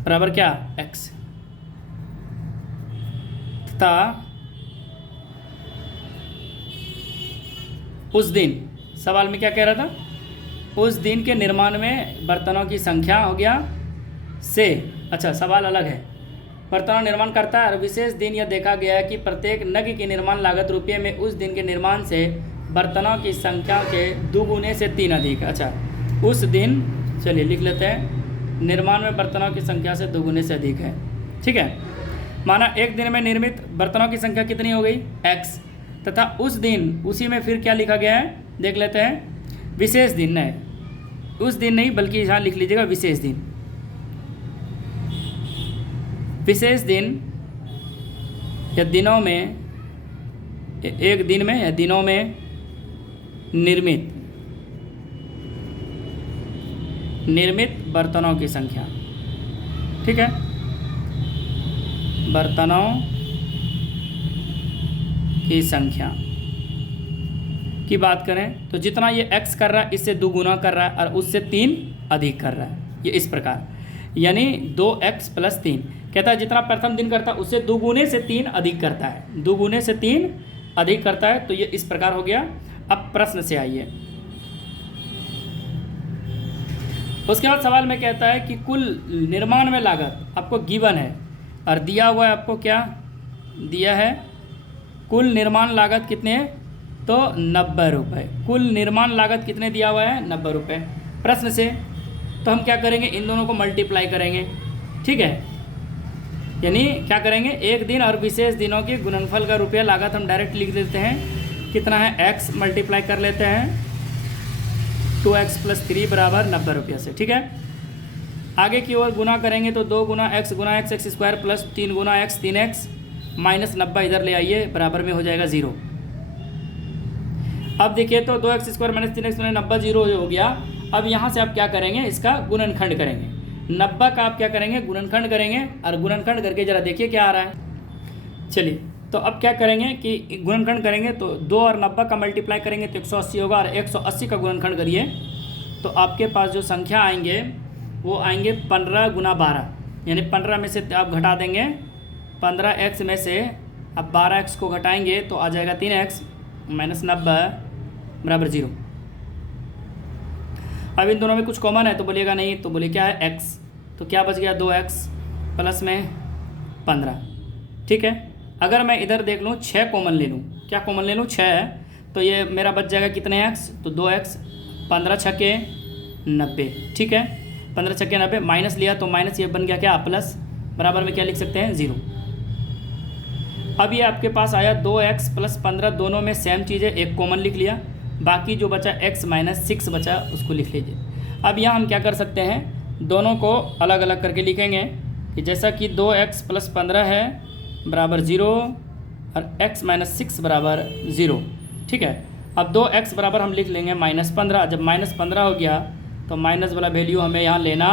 बराबर क्या, x, तथा उस दिन, सवाल में क्या कह रहा था, उस दिन के निर्माण में बर्तनों की संख्या हो गया से, अच्छा सवाल अलग है, बर्तनों निर्माण करता है और विशेष दिन यह देखा गया है कि प्रत्येक नग की निर्माण लागत रुपये में उस दिन के निर्माण से बर्तनों की संख्या के 2 गुने से 3 अधिक। अच्छा उस दिन, चलिए लिख लेते हैं, निर्माण में बर्तनों की संख्या से 2 गुने से अधिक है, ठीक है। माना एक दिन में निर्मित बर्तनों की संख्या कितनी हो गई, x, तथा उस दिन, उसी में फिर क्या लिखा गया है देख लेते हैं, विशेष दिन नहीं, उस दिन नहीं बल्कि यहाँ लिख लीजिएगा विशेष दिन। विशेष दिन या दिनों में, एक दिन में या दिनों में निर्मित बर्तनों की संख्या, ठीक है, बर्तनों की संख्या की बात करें तो जितना ये x कर रहा है इससे 2 गुना कर रहा है और उससे 3 अधिक कर रहा है, ये इस प्रकार, यानी 2x + 3 कहता है जितना प्रथम दिन करता है उससे 2 गुने से 3 अधिक करता है, 2 गुने से 3 अधिक करता है। तो ये इस प्रकार हो गया। अब प्रश्न से आइए। उसके बाद सवाल में कहता है कि कुल निर्माण में लागत आपको गिवन है और दिया हुआ है, आपको क्या दिया है, कुल निर्माण लागत कितने है तो 90 रुपये। कुल निर्माण लागत कितने दिया हुआ है 90 रुपये प्रश्न से। तो हम क्या करेंगे, इन दोनों को मल्टीप्लाई करेंगे, ठीक है, यानी क्या करेंगे, एक दिन और विशेष दिनों के गुणनफल का रुपया लागत हम डायरेक्ट लिख देते हैं। कितना है x मल्टीप्लाई कर लेते हैं 2x + 3 बराबर 90 रुपये से, ठीक है। आगे की ओर गुना करेंगे तो 2 गुना x x² प्लस 3 गुना x 3x माइनस 90 इधर ले आइए, बराबर में हो जाएगा 0। अब देखिए तो 2x² माइनस 3x माइनस 90 0 हो गया। अब यहाँ से आप क्या करेंगे, इसका गुणनखंड करेंगे, 90 का आप क्या करेंगे गुणनखंड करेंगे और गुणनखंड करके ज़रा देखिए क्या आ रहा है। चलिए तो अब क्या करेंगे कि गुणनखंड करेंगे तो 2 और 90 का मल्टीप्लाई करेंगे तो 180 होगा और 180 का गुणनखंड करिए तो आपके पास जो संख्या आएंगे वो आएंगे 15 गुना 12, यानी 15 में से आप घटा देंगे 15x में से अब 12x को घटाएंगे तो आ जाएगा 3x माइनस 90 बराबर 0। अब इन दोनों में कुछ कॉमन है तो बोलिएगा नहीं, तो बोलिए क्या है x, तो क्या बच गया 2x प्लस में 15, ठीक है। अगर मैं इधर देख लूँ 6 कॉमन ले लूँ, क्या कॉमन ले लूँ 6 है, तो ये मेरा बच जाएगा कितने x, तो 2x 15 छक्के 90, ठीक है, 15 छक्के 90 माइनस लिया तो माइनस ये बन गया क्या प्लस, बराबर में क्या लिख सकते हैं 0। अब ये आपके पास आया 2x + 15, दोनों में सेम चीज़ है, एक कॉमन लिख लिया, बाकी जो बचा x - 6 बचा उसको लिख लीजिए। अब यहाँ हम क्या कर सकते हैं, दोनों को अलग अलग करके लिखेंगे कि जैसा कि 2x + 15 है बराबर 0 और x - 6 बराबर 0, ठीक है। अब 2x बराबर हम लिख लेंगे -15, जब -15 हो गया तो माइनस वाला वैल्यू हमें यहाँ लेना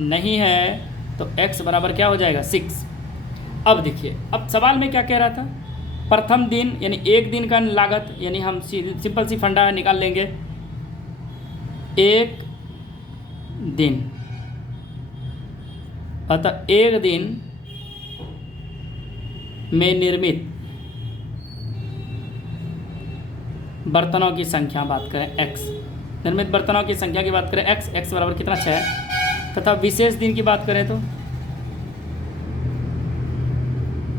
नहीं है, तो x बराबर क्या हो जाएगा 6। अब देखिए, अब सवाल में क्या कह रहा था, प्रथम दिन यानी एक दिन का लागत, यानी हम सिंपल सी फंडा निकाल लेंगे, एक दिन, अतः एक दिन में निर्मित बर्तनों की संख्या बात करें x, निर्मित बर्तनों की संख्या की बात करें x बराबर कितना 6, तथा विशेष दिन की बात करें तो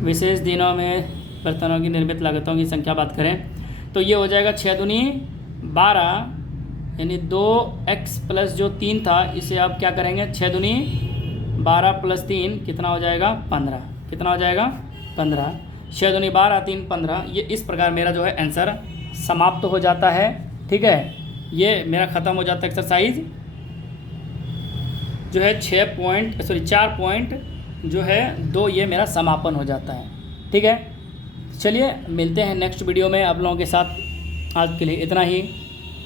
विशेष दिनों में बर्तनों की निर्मित लागतों की संख्या बात करें तो ये हो जाएगा 6 दूनी 12, यानी 2x प्लस जो 3 था इसे आप क्या करेंगे 6 दूनी 12 + 3 कितना हो जाएगा 15, कितना हो जाएगा 15, 6 दूनी 12 3 15। ये इस प्रकार मेरा जो है आंसर समाप्त हो जाता है, ठीक है। ये मेरा ख़त्म हो जाता है एक्सरसाइज जो है 4 पॉइंट जो है 2, ये मेरा समापन हो जाता है, ठीक है। चलिए मिलते हैं नेक्स्ट वीडियो में आप लोगों के साथ, आज के लिए इतना ही।